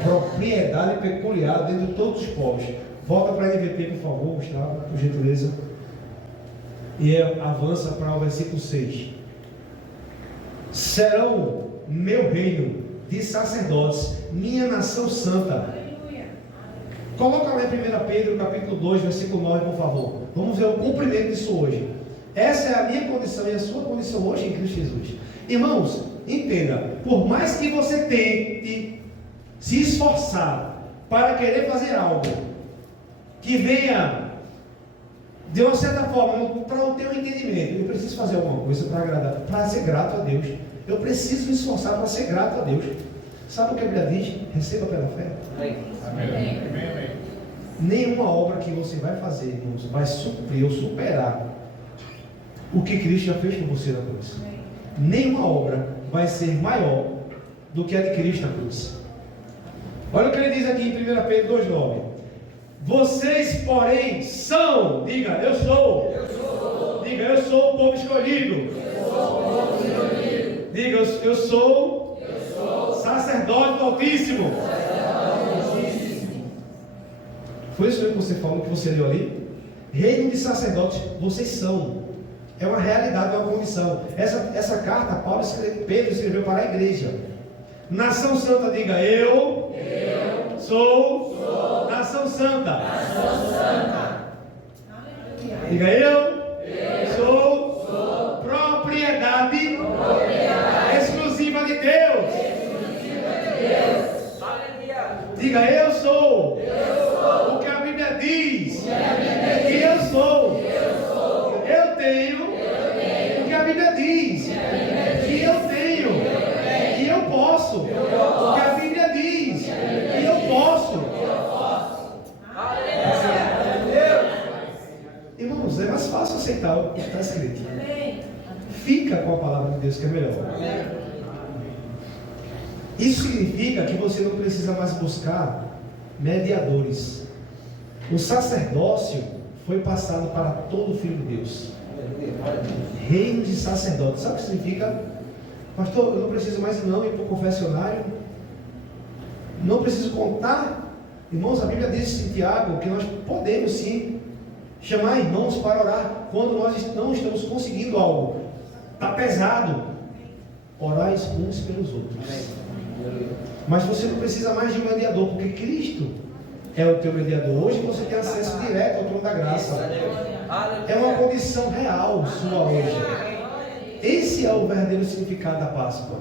propriedade peculiar dentro de todos os povos. Volta para a NVT, por favor, Gustavo, por gentileza. E avança para o versículo 6. Serão meu reino de sacerdotes, minha nação santa. Coloca lá em 1 Pedro, capítulo 2, versículo 9, por favor. Vamos ver o cumprimento disso hoje. Essa é a minha condição e a sua condição hoje em Cristo Jesus. Irmãos, entenda, por mais que você tente se esforçar para querer fazer algo que venha de uma certa forma para o teu entendimento, eu preciso fazer alguma coisa para agradar, para ser grato a Deus. Eu preciso me esforçar para ser grato a Deus. Sabe o que a Bíblia diz? Receba pela fé. Amém. Amém. Nenhuma obra que você vai fazer, irmãos, vai suprir ou superar o que Cristo já fez por você na cruz. Nenhuma obra vai ser maior do que a de Cristo na cruz. Olha o que ele diz aqui em 1 Pedro 2,9. Vocês, porém, são, diga, eu sou. Diga, eu sou o povo escolhido. Diga, eu sou sacerdote do Altíssimo. Foi isso que você falou, que você leu ali? Reino de sacerdotes, vocês são. É uma realidade, é uma condição. Essa carta, Pedro escreveu para a igreja. Nação santa, diga, eu sou nação santa. Diga, eu sou propriedade exclusiva de Deus. Diga, eu sou o que a Bíblia diz que eu sou. Eu tenho o que a Bíblia diz que eu tenho. E eu posso o que a Bíblia diz que eu posso. Irmãos, é mais fácil aceitar o que está escrito. Fica com a palavra de Deus, que é melhor. Isso significa que você não precisa mais buscar mediadores. O sacerdócio foi passado para todo filho de Deus. Reino de sacerdote. Sabe o que significa? Pastor, eu não preciso mais não ir para o confessionário. Não preciso contar. Irmãos, a Bíblia diz em Tiago que nós podemos sim chamar irmãos para orar quando nós não estamos conseguindo algo. Está pesado. Orar uns pelos outros. Mas você não precisa mais de um mediador, porque Cristo é o teu mediador. Hoje você tem acesso direto ao trono da graça. É uma condição real sua hoje. Esse é o verdadeiro significado da Páscoa.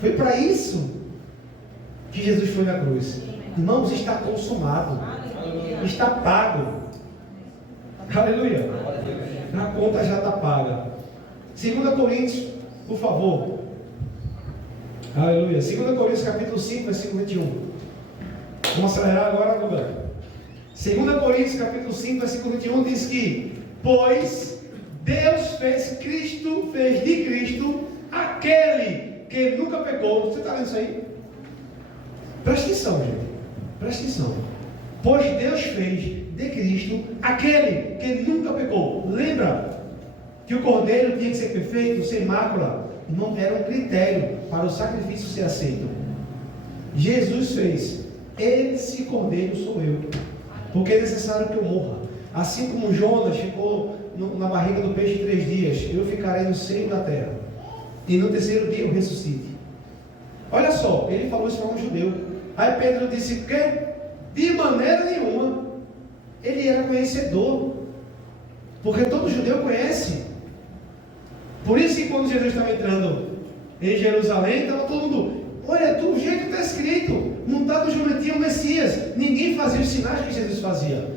Foi para isso que Jesus foi na cruz. Irmãos, está consumado. Está pago. Aleluia. A conta já está paga. 2 Coríntios, por favor. Aleluia. 2 Coríntios capítulo 5, versículo 21. Vamos acelerar agora, Lugar. 2 Coríntios capítulo 5, versículo 21 diz que: pois Deus fez de Cristo aquele que nunca pecou. Você está lendo isso aí? Presta atenção, gente. Presta atenção. Pois Deus fez de Cristo aquele que nunca pecou. Lembra que o cordeiro tinha que ser perfeito, sem mácula? Não era um critério para o sacrifício ser aceito. Jesus fez: esse cordeiro sou eu, porque é necessário que eu morra. Assim como Jonas ficou na barriga do peixe 3 dias, eu ficarei no seio da terra, e no terceiro dia eu ressuscite. Olha só, ele falou isso para um judeu. Aí Pedro disse que de maneira nenhuma. Ele era conhecedor, porque todo judeu conhece. Por isso que quando Jesus estava entrando em Jerusalém, estava todo mundo: olha, do jeito que está escrito, montado jumentinho o Messias. Ninguém fazia os sinais que Jesus fazia.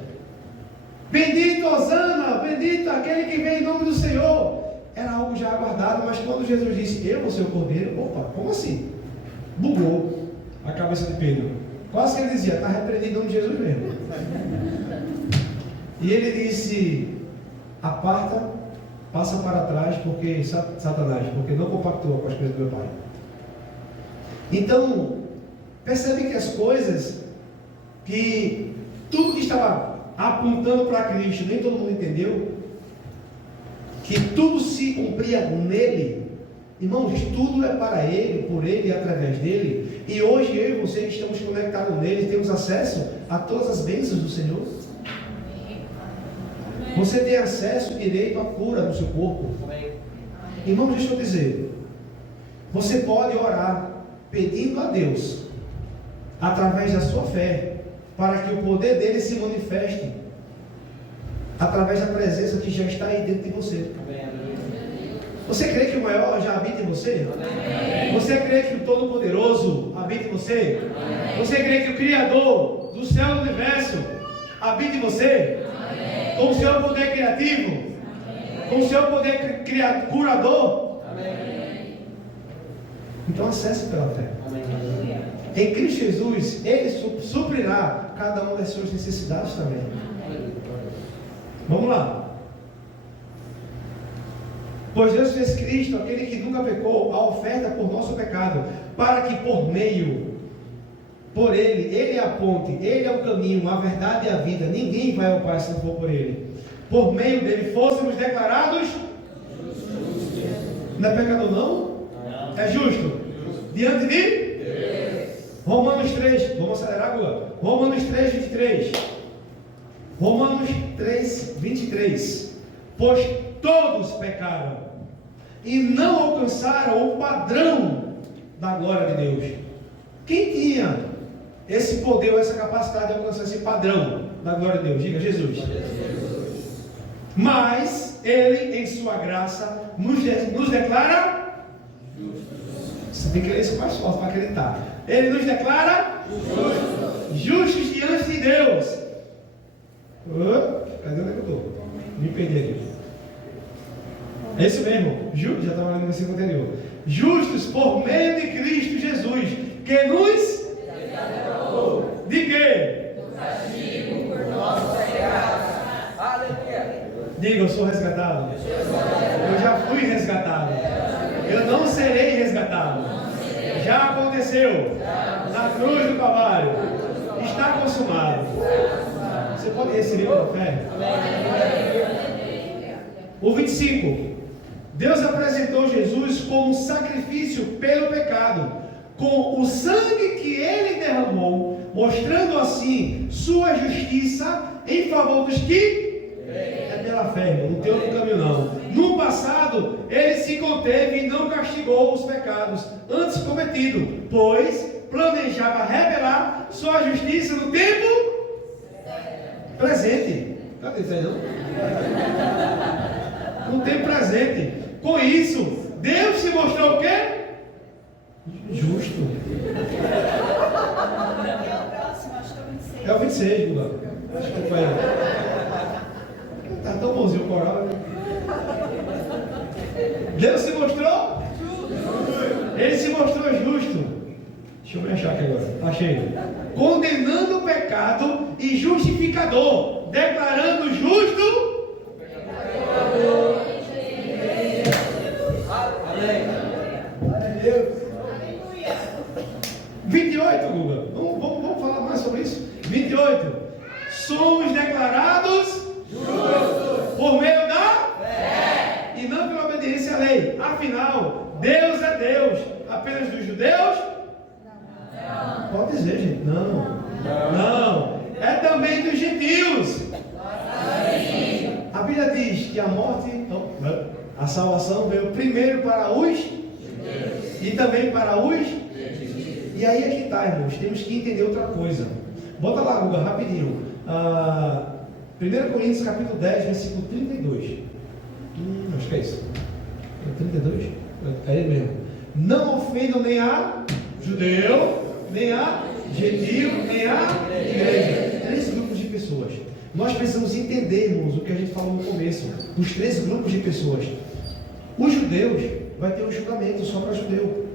Bendito Hosana, bendito aquele que vem em nome do Senhor. Era algo já aguardado, mas quando Jesus disse: eu vou ser o cordeiro, opa, como assim? Bugou a cabeça de Pedro. Quase que ele dizia: está repreendido em nome de Jesus mesmo. E ele disse: aparta, passa para trás, porque Satanás, porque não compactua com as coisas do meu Pai. Então, percebe que as coisas, que tudo que estava apontando para Cristo, nem todo mundo entendeu, que tudo se cumpria nele. Irmãos, tudo é para Ele, por Ele e através dele. E hoje eu e você estamos conectados nele, temos acesso a todas as bênçãos do Senhor. Você tem acesso direito à cura no seu corpo. Irmãos, deixa eu dizer, você pode orar pedindo a Deus, através da sua fé, para que o poder dele se manifeste, através da presença que já está aí dentro de você. Você crê que o maior já habita em você? Amém. Você crê que o Todo-Poderoso habita em você? Amém. Você crê que o Criador do céu e do universo habita em você? Amém. Com o seu poder criativo? Amém. Com o seu poder curador? Amém. Então acesse pela fé. Amém. Em Cristo Jesus, Ele suprirá cada uma das suas necessidades também. Amém. Vamos lá. Pois Deus fez Cristo, aquele que nunca pecou, a oferta por nosso pecado, para que por Ele é a ponte, Ele é o caminho, a verdade e a vida. Ninguém vai ao Pai se não for por Ele. Por meio dele fôssemos declarados justos. Não é pecador não? É justo? Diante de Deus. Romanos 3, vamos acelerar agora. Romanos 3, 23. Romanos 3, 23. Pois todos pecaram e não alcançaram o padrão da glória de Deus. Quem tinha esse poder, essa capacidade de alcançar esse padrão da glória de Deus? Diga, Jesus. Mas Ele, em sua graça, nos declara justos. Você tem que ler isso mais forte para acreditar. Ele nos declara justos diante de Deus. Cadê onde eu estou? Me perdi aqui. É isso mesmo, já estava lendo no versículo anterior. Justos por meio de Cristo Jesus, que nos de quê? Do castigo por nossos pecados. Aleluia. Diga, eu sou resgatado. Eu já fui resgatado. Eu não serei resgatado. Já aconteceu. Na cruz do Calvário. Está consumado. Você pode receber pela fé? O 25. Deus apresentou Jesus como sacrifício pelo pecado, com o sangue que Ele derramou, mostrando assim sua justiça em favor dos que é pela fé, irmão. Não tem outro caminho não. No passado, Ele se conteve e não castigou os pecados antes cometidos, pois planejava revelar sua justiça no tempo presente. Cadê isso aí não? No tempo presente. Com isso, Deus se mostrou o quê? Justo. É o 26, Lula. Acho que foi. Tá tão bonzinho o coral. Deus se mostrou? Ele se mostrou justo. Deixa eu me achar aqui agora. Achei. Condenando o pecado e justificador, declarando justo. 28, Guga. Vamos falar mais sobre isso? 28. Somos declarados justos por meio da fé e não pela obediência à lei. Afinal, Deus é Deus apenas dos judeus? Não. Pode dizer, gente. Não. É também dos gentios. A Bíblia diz que a salvação veio primeiro para os e também para os. E aí é que está, irmãos, temos que entender outra coisa. Bota lá, Guga, rapidinho. 1 Coríntios capítulo 10, versículo 32. Acho que é isso. É 32? É ele mesmo. Não ofendam nem a judeu, nem a gentil, nem a igreja. 3 grupos de pessoas. Nós precisamos entender, irmãos, o que a gente falou no começo. Os 3 grupos de pessoas. Os judeus vai ter um julgamento só para judeu.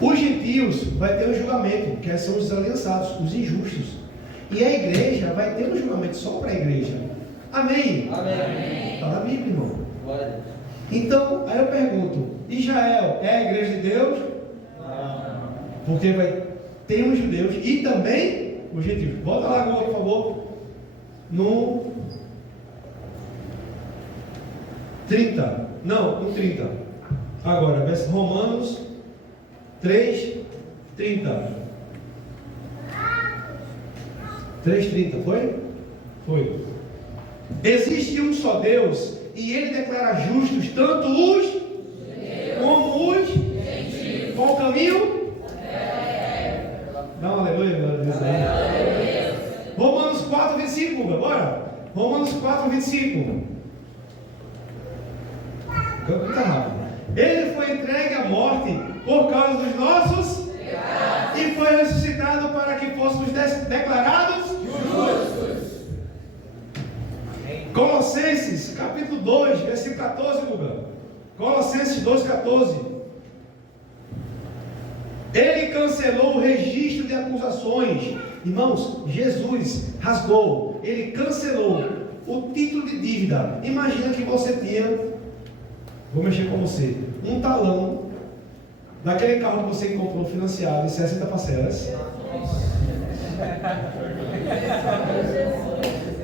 Os gentios vai ter um julgamento, que são os desaliançados, os injustos. E a igreja vai ter um julgamento só para a igreja. Amém? Amém. Está na Bíblia, irmão. Então, aí eu pergunto, Israel é a igreja de Deus? Não. Porque vai ter os judeus e também o gentil. Volta lá agora, por favor. No 30. Não, no 30. Agora, Romanos 3, 30. 3,30, foi? Foi. Existe um só Deus, e Ele declara justos tanto os como os gentios. Qual o caminho? Dá um aleluia, meu Deus. Romanos 4, 25, bora. Romanos 4, 25. Muito rápido. Ele foi entregue à morte por causa dos nossos pecados e foi ressuscitado para que fôssemos declarados justos. Colossenses capítulo 2, versículo 14, Guga. Colossenses 2, 14. Ele cancelou o registro de acusações. Irmãos, Jesus rasgou, ele cancelou o título de dívida. Imagina que você tinha, vou mexer com você, um talão daquele carro que você comprou financiado em 60 parcelas.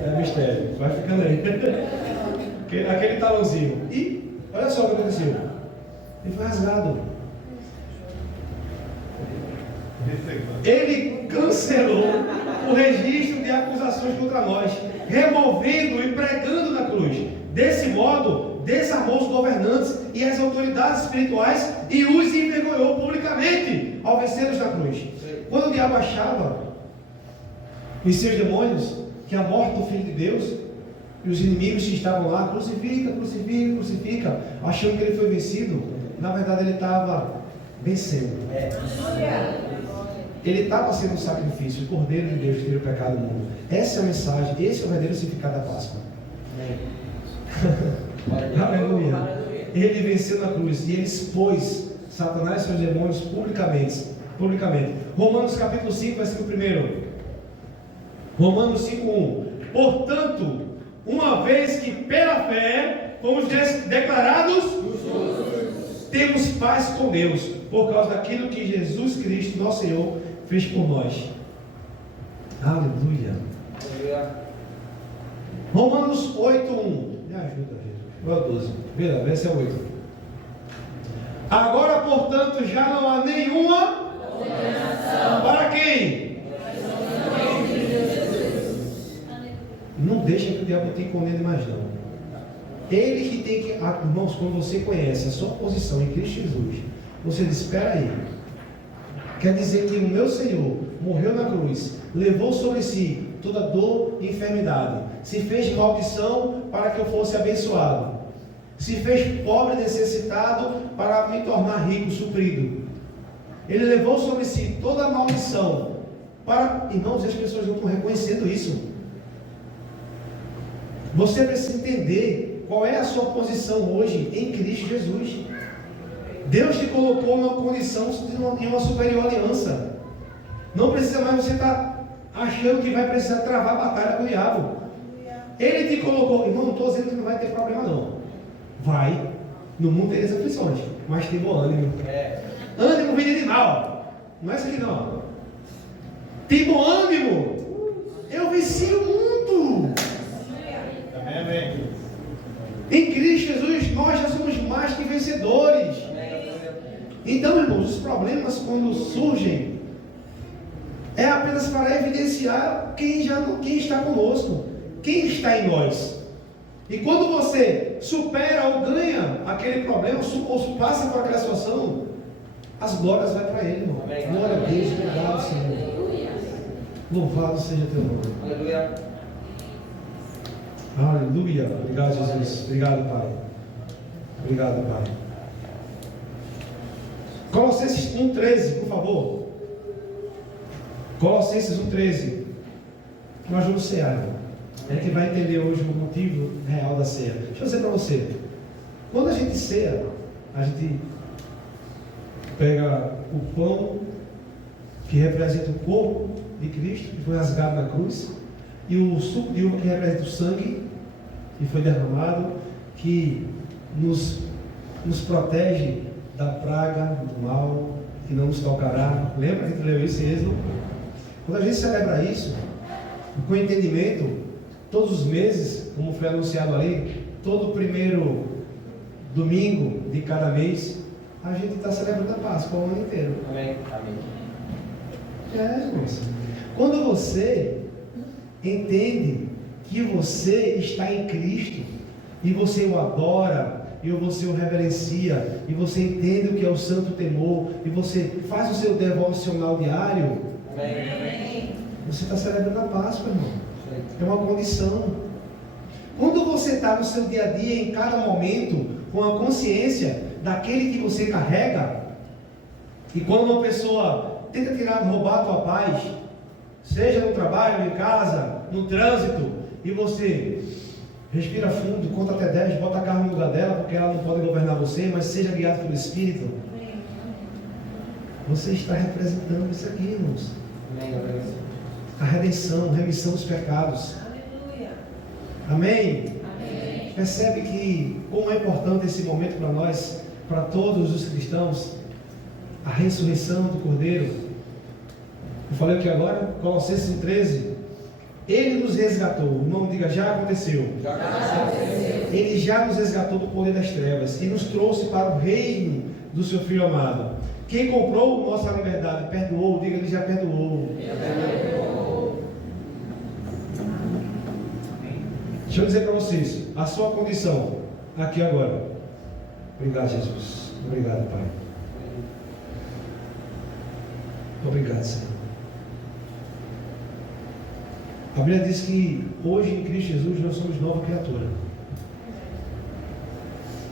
É mistério, vai ficando aí. Aquele talãozinho. E olha só o que aconteceu. Ele foi rasgado. Ele cancelou o registro de acusações contra nós, removendo e pregando na cruz. Desse modo, desarmou os governantes e as autoridades espirituais e os envergonhou publicamente ao vencê-los na cruz. Quando o diabo achava em seus demônios que a morte do Filho de Deus e os inimigos que estavam lá, crucifica, crucifica, crucifica, achando que ele foi vencido, na verdade ele estava vencendo. Ele estava sendo um sacrifício, o Cordeiro de Deus que tira o pecado do mundo. Essa é a mensagem, esse é o verdadeiro significado da Páscoa. Aleluia. Ele venceu na cruz e ele expôs Satanás e seus demônios publicamente. Romanos capítulo 5, versículo 1. Romanos 5:1. Portanto, uma vez que pela fé fomos declarados justos, temos paz com Deus, por causa daquilo que Jesus Cristo, nosso Senhor, fez por nós. Aleluia. Romanos 8:1. Me ajuda, Jesus. Agora 12. Vê lá, verso 8. Agora, portanto, já não há nenhuma condenação. Para quem? Não deixa que o diabo te condene mais não. Ele que tem que... Irmãos, quando você conhece a sua posição em Cristo Jesus, você diz, espera aí. Quer dizer que o meu Senhor morreu na cruz, levou sobre si toda dor e enfermidade, se fez maldição para que eu fosse abençoado, se fez pobre e necessitado para me tornar rico, suprido. Ele levou sobre si toda a maldição para... Irmãos, as pessoas não estão reconhecendo isso. Você precisa entender qual é a sua posição hoje em Cristo Jesus. Deus te colocou numa condição de uma superior aliança. Não precisa mais você estar achando que vai precisar travar a batalha com o diabo. Ele te colocou, irmão, não estou dizendo que não vai ter problema não. Vai, no mundo tem as aflições, mas tem bom ânimo. Ânimo vem de animal. Não é isso aqui não. Tem bom ânimo. Eu venci o mundo. Amém. Em Cristo Jesus nós já somos mais que vencedores. Então, irmãos, os problemas quando surgem é apenas para evidenciar quem está conosco, quem está em nós. E quando você supera ou ganha aquele problema, ou passa por aquela situação, as glórias vão para Ele, irmão. Glória a Deus, obrigado, Senhor. Louvado seja teu nome. Aleluia. Aleluia. Obrigado, Jesus. Obrigado, Pai. Obrigado, Pai. Colossenses 1,13, por favor. Colossenses 1,13. Nós vamos cear. A gente vai entender hoje o motivo real da ceia. Deixa eu dizer para você. Quando a gente ceia, a gente pega o pão que representa o corpo de Cristo, que foi rasgado na cruz, e o suco de uva que representa o sangue que foi derramado, que nos protege da praga, do mal, que não nos tocará. Lembra que a gente leu isso em Êxodo? Quando a gente celebra isso, com entendimento, todos os meses, como foi anunciado ali, todo primeiro domingo de cada mês, a gente está celebrando a Páscoa o ano inteiro. Amém. Irmãos. Quando você entende que você está em Cristo, e você o adora, e você o reverencia, e você entende o que é o santo temor, e você faz o seu devocional diário, Amém. você está celebrando a Páscoa, irmão. É uma condição. Quando você está no seu dia a dia, em cada momento, com a consciência daquele que você carrega, e quando uma pessoa tenta roubar a tua paz, seja no trabalho, em casa, no trânsito, e você respira fundo, conta até 10, bota a carro no lugar dela, porque ela não pode governar você, mas seja guiado pelo Espírito. Você está representando isso aqui, irmãos. A redenção, remissão dos pecados. Amém? Amém. Percebe que como é importante esse momento para nós, para todos os cristãos, a ressurreição do Cordeiro. Eu falei aqui agora, Colossenses 13. Ele nos resgatou. O irmão diga, já aconteceu. Já aconteceu. Ele já nos resgatou do poder das trevas e nos trouxe para o reino do seu Filho amado. Quem comprou nossa liberdade, perdoou, diga, ele já perdoou. Deixa eu dizer para vocês, a sua condição, aqui agora. Obrigado, Jesus. Obrigado, Pai. Obrigado, Senhor. A Bíblia diz que hoje em Cristo Jesus nós somos nova criatura.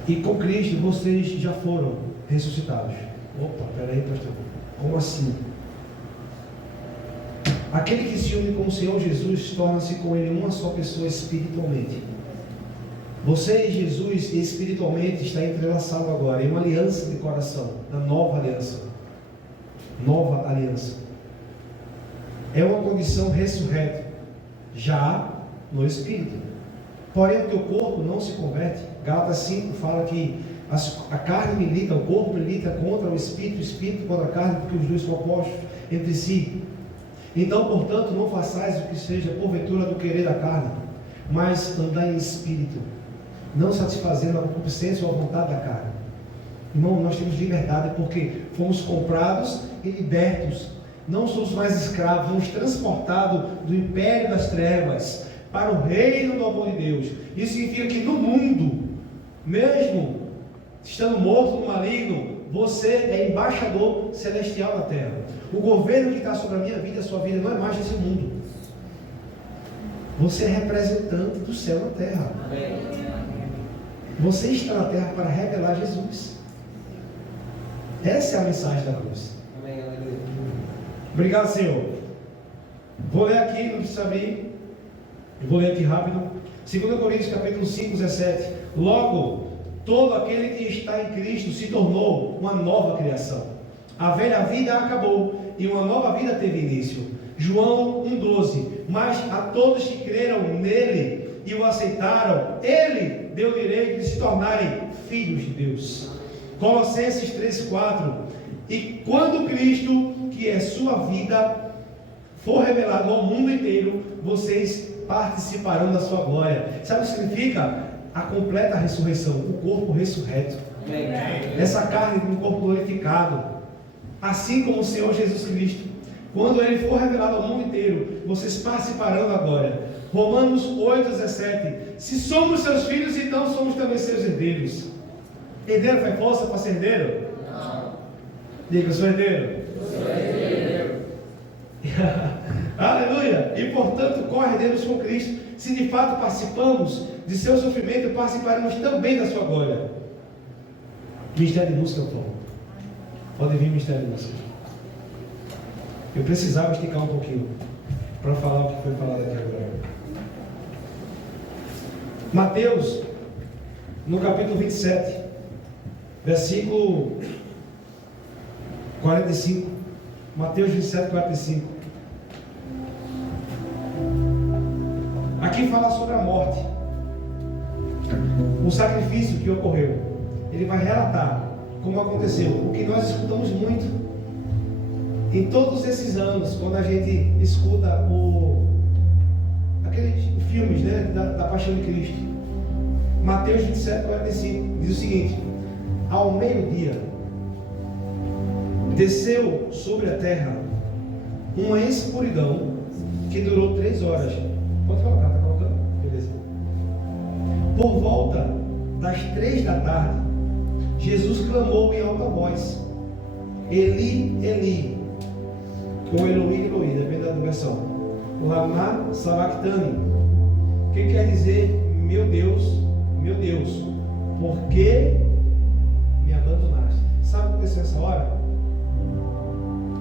E com Cristo vocês já foram ressuscitados. Opa, peraí, pastor. Como assim? Aquele que se une com o Senhor Jesus torna-se com Ele uma só pessoa espiritualmente. Você e Jesus espiritualmente está entrelaçado agora em uma aliança de coração, na nova aliança. Nova aliança. É uma condição ressurreta, já no Espírito. Porém o teu corpo não se converte. Gálatas 5 fala que a carne milita, o corpo milita contra o Espírito contra a carne, porque os dois são opostos entre si. Então, portanto, não façais o que seja porventura do querer da carne, mas andai em Espírito, não satisfazendo a concupiscência ou a vontade da carne. Irmão, nós temos liberdade porque fomos comprados e libertos. Não somos mais escravos, fomos transportados do império das trevas para o reino do amor de Deus. Isso significa que no mundo, mesmo estando morto no maligno, você é embaixador celestial na terra. O governo que está sobre a minha vida, a sua vida, não é mais desse mundo. Você é representante do céu na terra. Amém. Você está na terra para revelar Jesus. Essa é a mensagem da cruz. Amém. Obrigado, Senhor. Vou ler aqui, não precisa abrir. Eu vou ler aqui rápido. 2 Coríntios capítulo 5, 17. Logo, todo aquele que está em Cristo se tornou uma nova criação. A velha vida acabou e uma nova vida teve início. João 1,12. Mas a todos que creram nele e o aceitaram, ele deu o direito de se tornarem filhos de Deus. Colossenses 3,4. E quando Cristo, que é sua vida, for revelado ao mundo inteiro, vocês participarão da sua glória. Sabe o que significa? A completa ressurreição, o corpo ressurreto. Amém. Essa carne com o corpo glorificado. Assim como o Senhor Jesus Cristo, quando Ele for revelado ao mundo inteiro, vocês participarão da glória. Romanos 8,17. Se somos seus filhos, então somos também seus herdeiros. Herdeiro faz força para ser herdeiro? Não. Diga, eu sou herdeiro. Sou herdeiro. Aleluia! E portanto, correremos com Cristo. Se de fato participamos de seu sofrimento, participaremos também da sua glória. Ministério de música, por favor. Pode vir, Ministério de música. Eu precisava esticar um pouquinho para falar o que foi falado aqui agora. Mateus, no capítulo 27, versículo 45. Mateus 27, 45. Aqui fala sobre a morte, o sacrifício que ocorreu. Ele vai relatar como aconteceu, o que nós escutamos muito Em todos esses anos, quando a gente escuta aqueles filmes, né, da Paixão de Cristo, Mateus 27, 45, diz o seguinte: ao meio-dia, desceu sobre a terra uma escuridão que durou 3 horas. Pode colocar, está colocando? Beleza. Por volta das 3 da tarde, Jesus clamou em alta voz: Eli, Eli, com Eloí, Eloí, depende da versão, Lama Sabachthani, que quer dizer: meu Deus, por que me abandonaste? Sabe o que aconteceu nessa hora?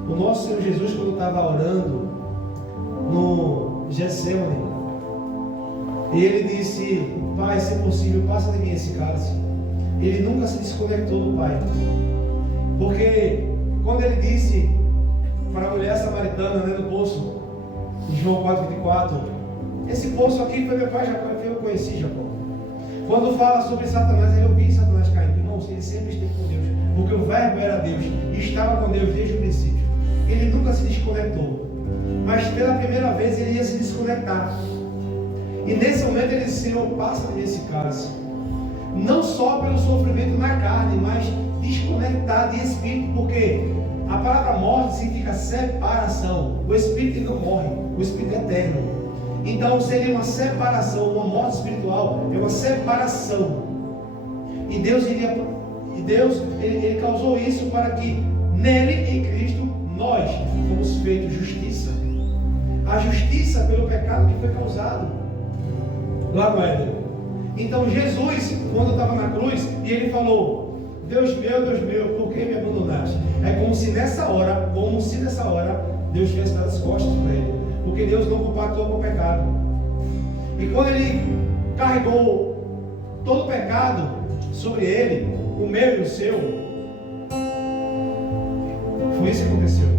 O nosso Senhor Jesus, quando estava orando no Getsemane, ele disse: Pai, se possível, passa de mim esse cálice. Ele nunca se desconectou do Pai, porque quando ele disse para a mulher samaritana, né, no poço, em João 4,24, esse poço aqui foi meu pai Jacó, eu conheci Jacó. Quando fala sobre Satanás, eu vi Satanás caindo. Irmãos, ele sempre esteve com Deus, porque o verbo era Deus e estava com Deus desde o princípio. Ele nunca se desconectou, mas pela primeira vez ele ia se desconectar. E nesse momento ele disse: Senhor, passa nesse cálice, não só pelo sofrimento na carne, mas desconectar de espírito, porque a palavra morte significa separação. O espírito não morre, o espírito é eterno. Então seria uma separação, uma morte espiritual, é uma separação. E Deus ele causou isso para que nele, em Cristo, nós fomos feitos justiça. A justiça pelo pecado que foi causado lá no Éden. Então Jesus, quando estava na cruz, e ele falou: Deus meu, por que me abandonaste? É como se nessa hora, Deus tivesse dado as costas para ele, porque Deus não compactou com o pecado. E quando ele carregou todo o pecado sobre ele, o meu e o seu, foi isso que aconteceu.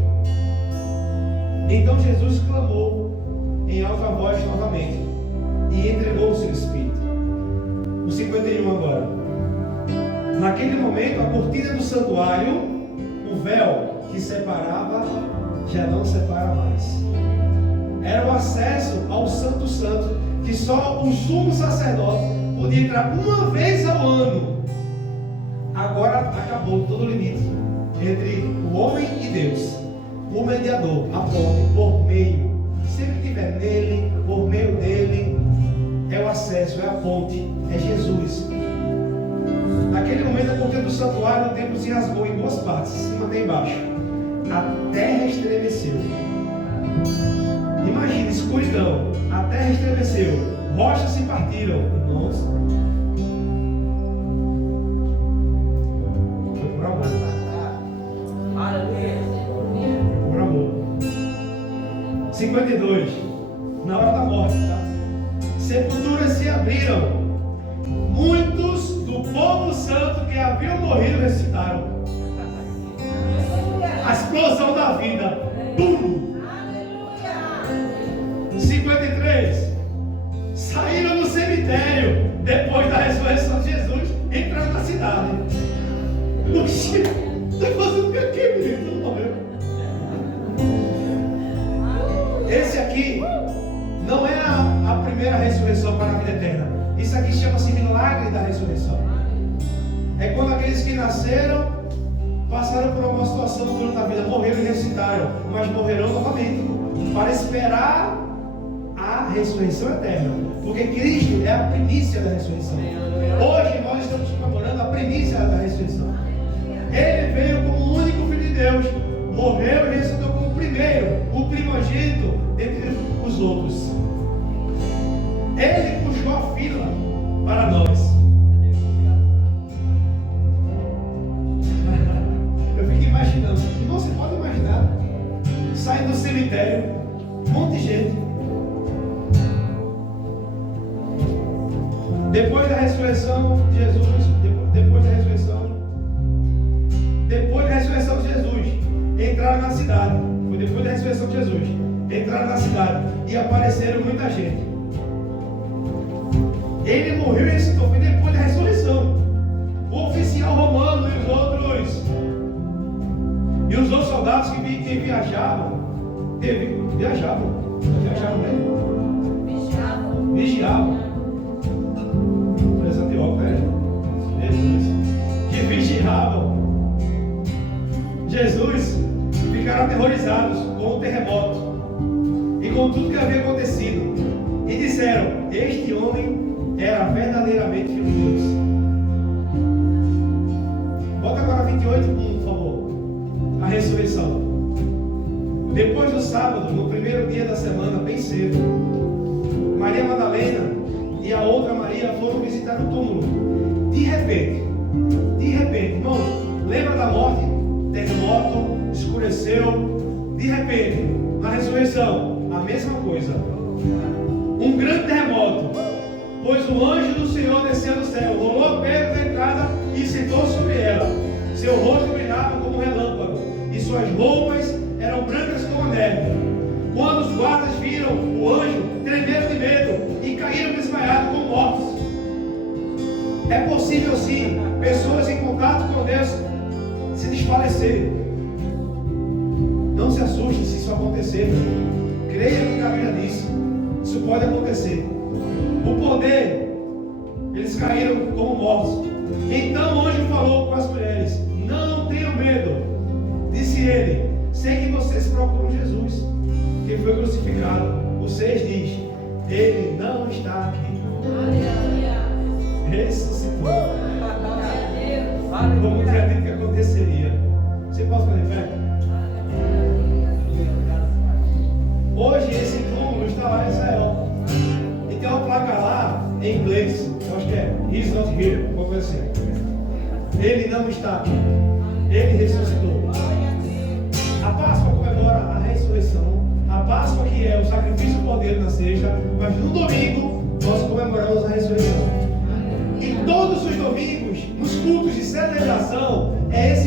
Então Jesus clamou em alta voz novamente e entregou o seu espírito. O 51 agora. Naquele momento, a cortina do santuário, o véu que separava, já não separa mais. Era o acesso ao Santo Santo, que só o sumo sacerdote podia entrar uma vez ao ano. Agora acabou todo o limite entre o homem e Deus. O mediador, a ponte, por meio, sempre que estiver nele, por meio dele, é o acesso, é a ponte, é Jesus. Naquele momento, a cortina do santuário, o templo se rasgou em 2 partes, em cima e embaixo. A terra estremeceu. Imagina, escuridão. A terra estremeceu. Rochas se partiram. Nossa. Foi por amor. Aleluia. Foi por amor. 52. Na hora da morte, tá? Sepulturas se abriram. Muitos do povo santo que haviam morrido ressuscitaram. A explosão da vida. Pum! 53. Saíram do cemitério depois da ressurreição de Jesus, entraram na cidade. Oxi, está fazendo o que aqui, menino? Tu morreu. Esse aqui não é a primeira ressurreição para a vida eterna. Isso aqui chama-se milagre da ressurreição. É quando aqueles que nasceram passaram por uma situação durante a vida, morreram e ressuscitaram, mas morrerão novamente para esperar a ressurreição eterna, porque Cristo é a primícia da ressurreição. Hoje nós estamos comemorando a primícia da ressurreição. Ele veio como o único Filho de Deus, morreu e ressuscitou como o primeiro, o primogênito dentre os outros. Ele puxou a fila para nós. Eu fico imaginando, não se pode imaginar, saindo do cemitério, um monte de gente. Depois da ressurreição de Jesus, depois da ressurreição de Jesus, entraram na cidade. Foi depois da ressurreição de Jesus. Entraram na cidade e apareceram muita gente. Ele morreu e ressuscitou. Foi depois da ressurreição. O oficial romano e os outros soldados passo que viajavam, viajavam mesmo. Vigiavam. Parece anteólogo, né? Jesus. Que vigiavam Jesus, ficaram aterrorizados com o terremoto e com tudo que havia acontecido. E disseram: este homem era verdadeiramente filho de Deus. Bota agora 28, por favor. A ressurreição. Depois do sábado, no primeiro dia da semana, bem cedo, Maria Madalena e a outra Maria foram visitar o túmulo. De repente, irmão, lembra da morte? Terremoto, escureceu. De repente, na ressurreição, a mesma coisa. Um grande terremoto, pois o anjo do Senhor desceu do céu, rolou perto da entrada e sentou sobre ela. Seu rosto brilhava como um relâmpago e suas roupas eram brancas como a neve. Quando os guardas viram o anjo, tremeram de medo e caíram desmaiados como mortos. É possível sim pessoas em contato com Deus se desfalecerem. Não se assuste se isso acontecer. Creia no que a Bíblia diz. Isso pode acontecer. O poder, eles caíram como mortos. Então o anjo falou com as mulheres: não tenham medo. Disse ele: sei que vocês procuram Jesus, que foi crucificado. Vocês dizem: ele não está aqui. Ressuscitou. Como tinha dito que aconteceria. Você pode fazer pé? Hoje esse túmulo está lá em Israel. E tem uma placa lá em inglês. Eu acho que é He's not here. Uma coisa assim. Ele não está aqui. Ele ressuscitou. A Páscoa comemora a ressurreição. A Páscoa que é o sacrifício do cordeiro na sexta. Mas no domingo nós comemoramos a ressurreição. E todos os domingos, nos cultos de celebração, é esse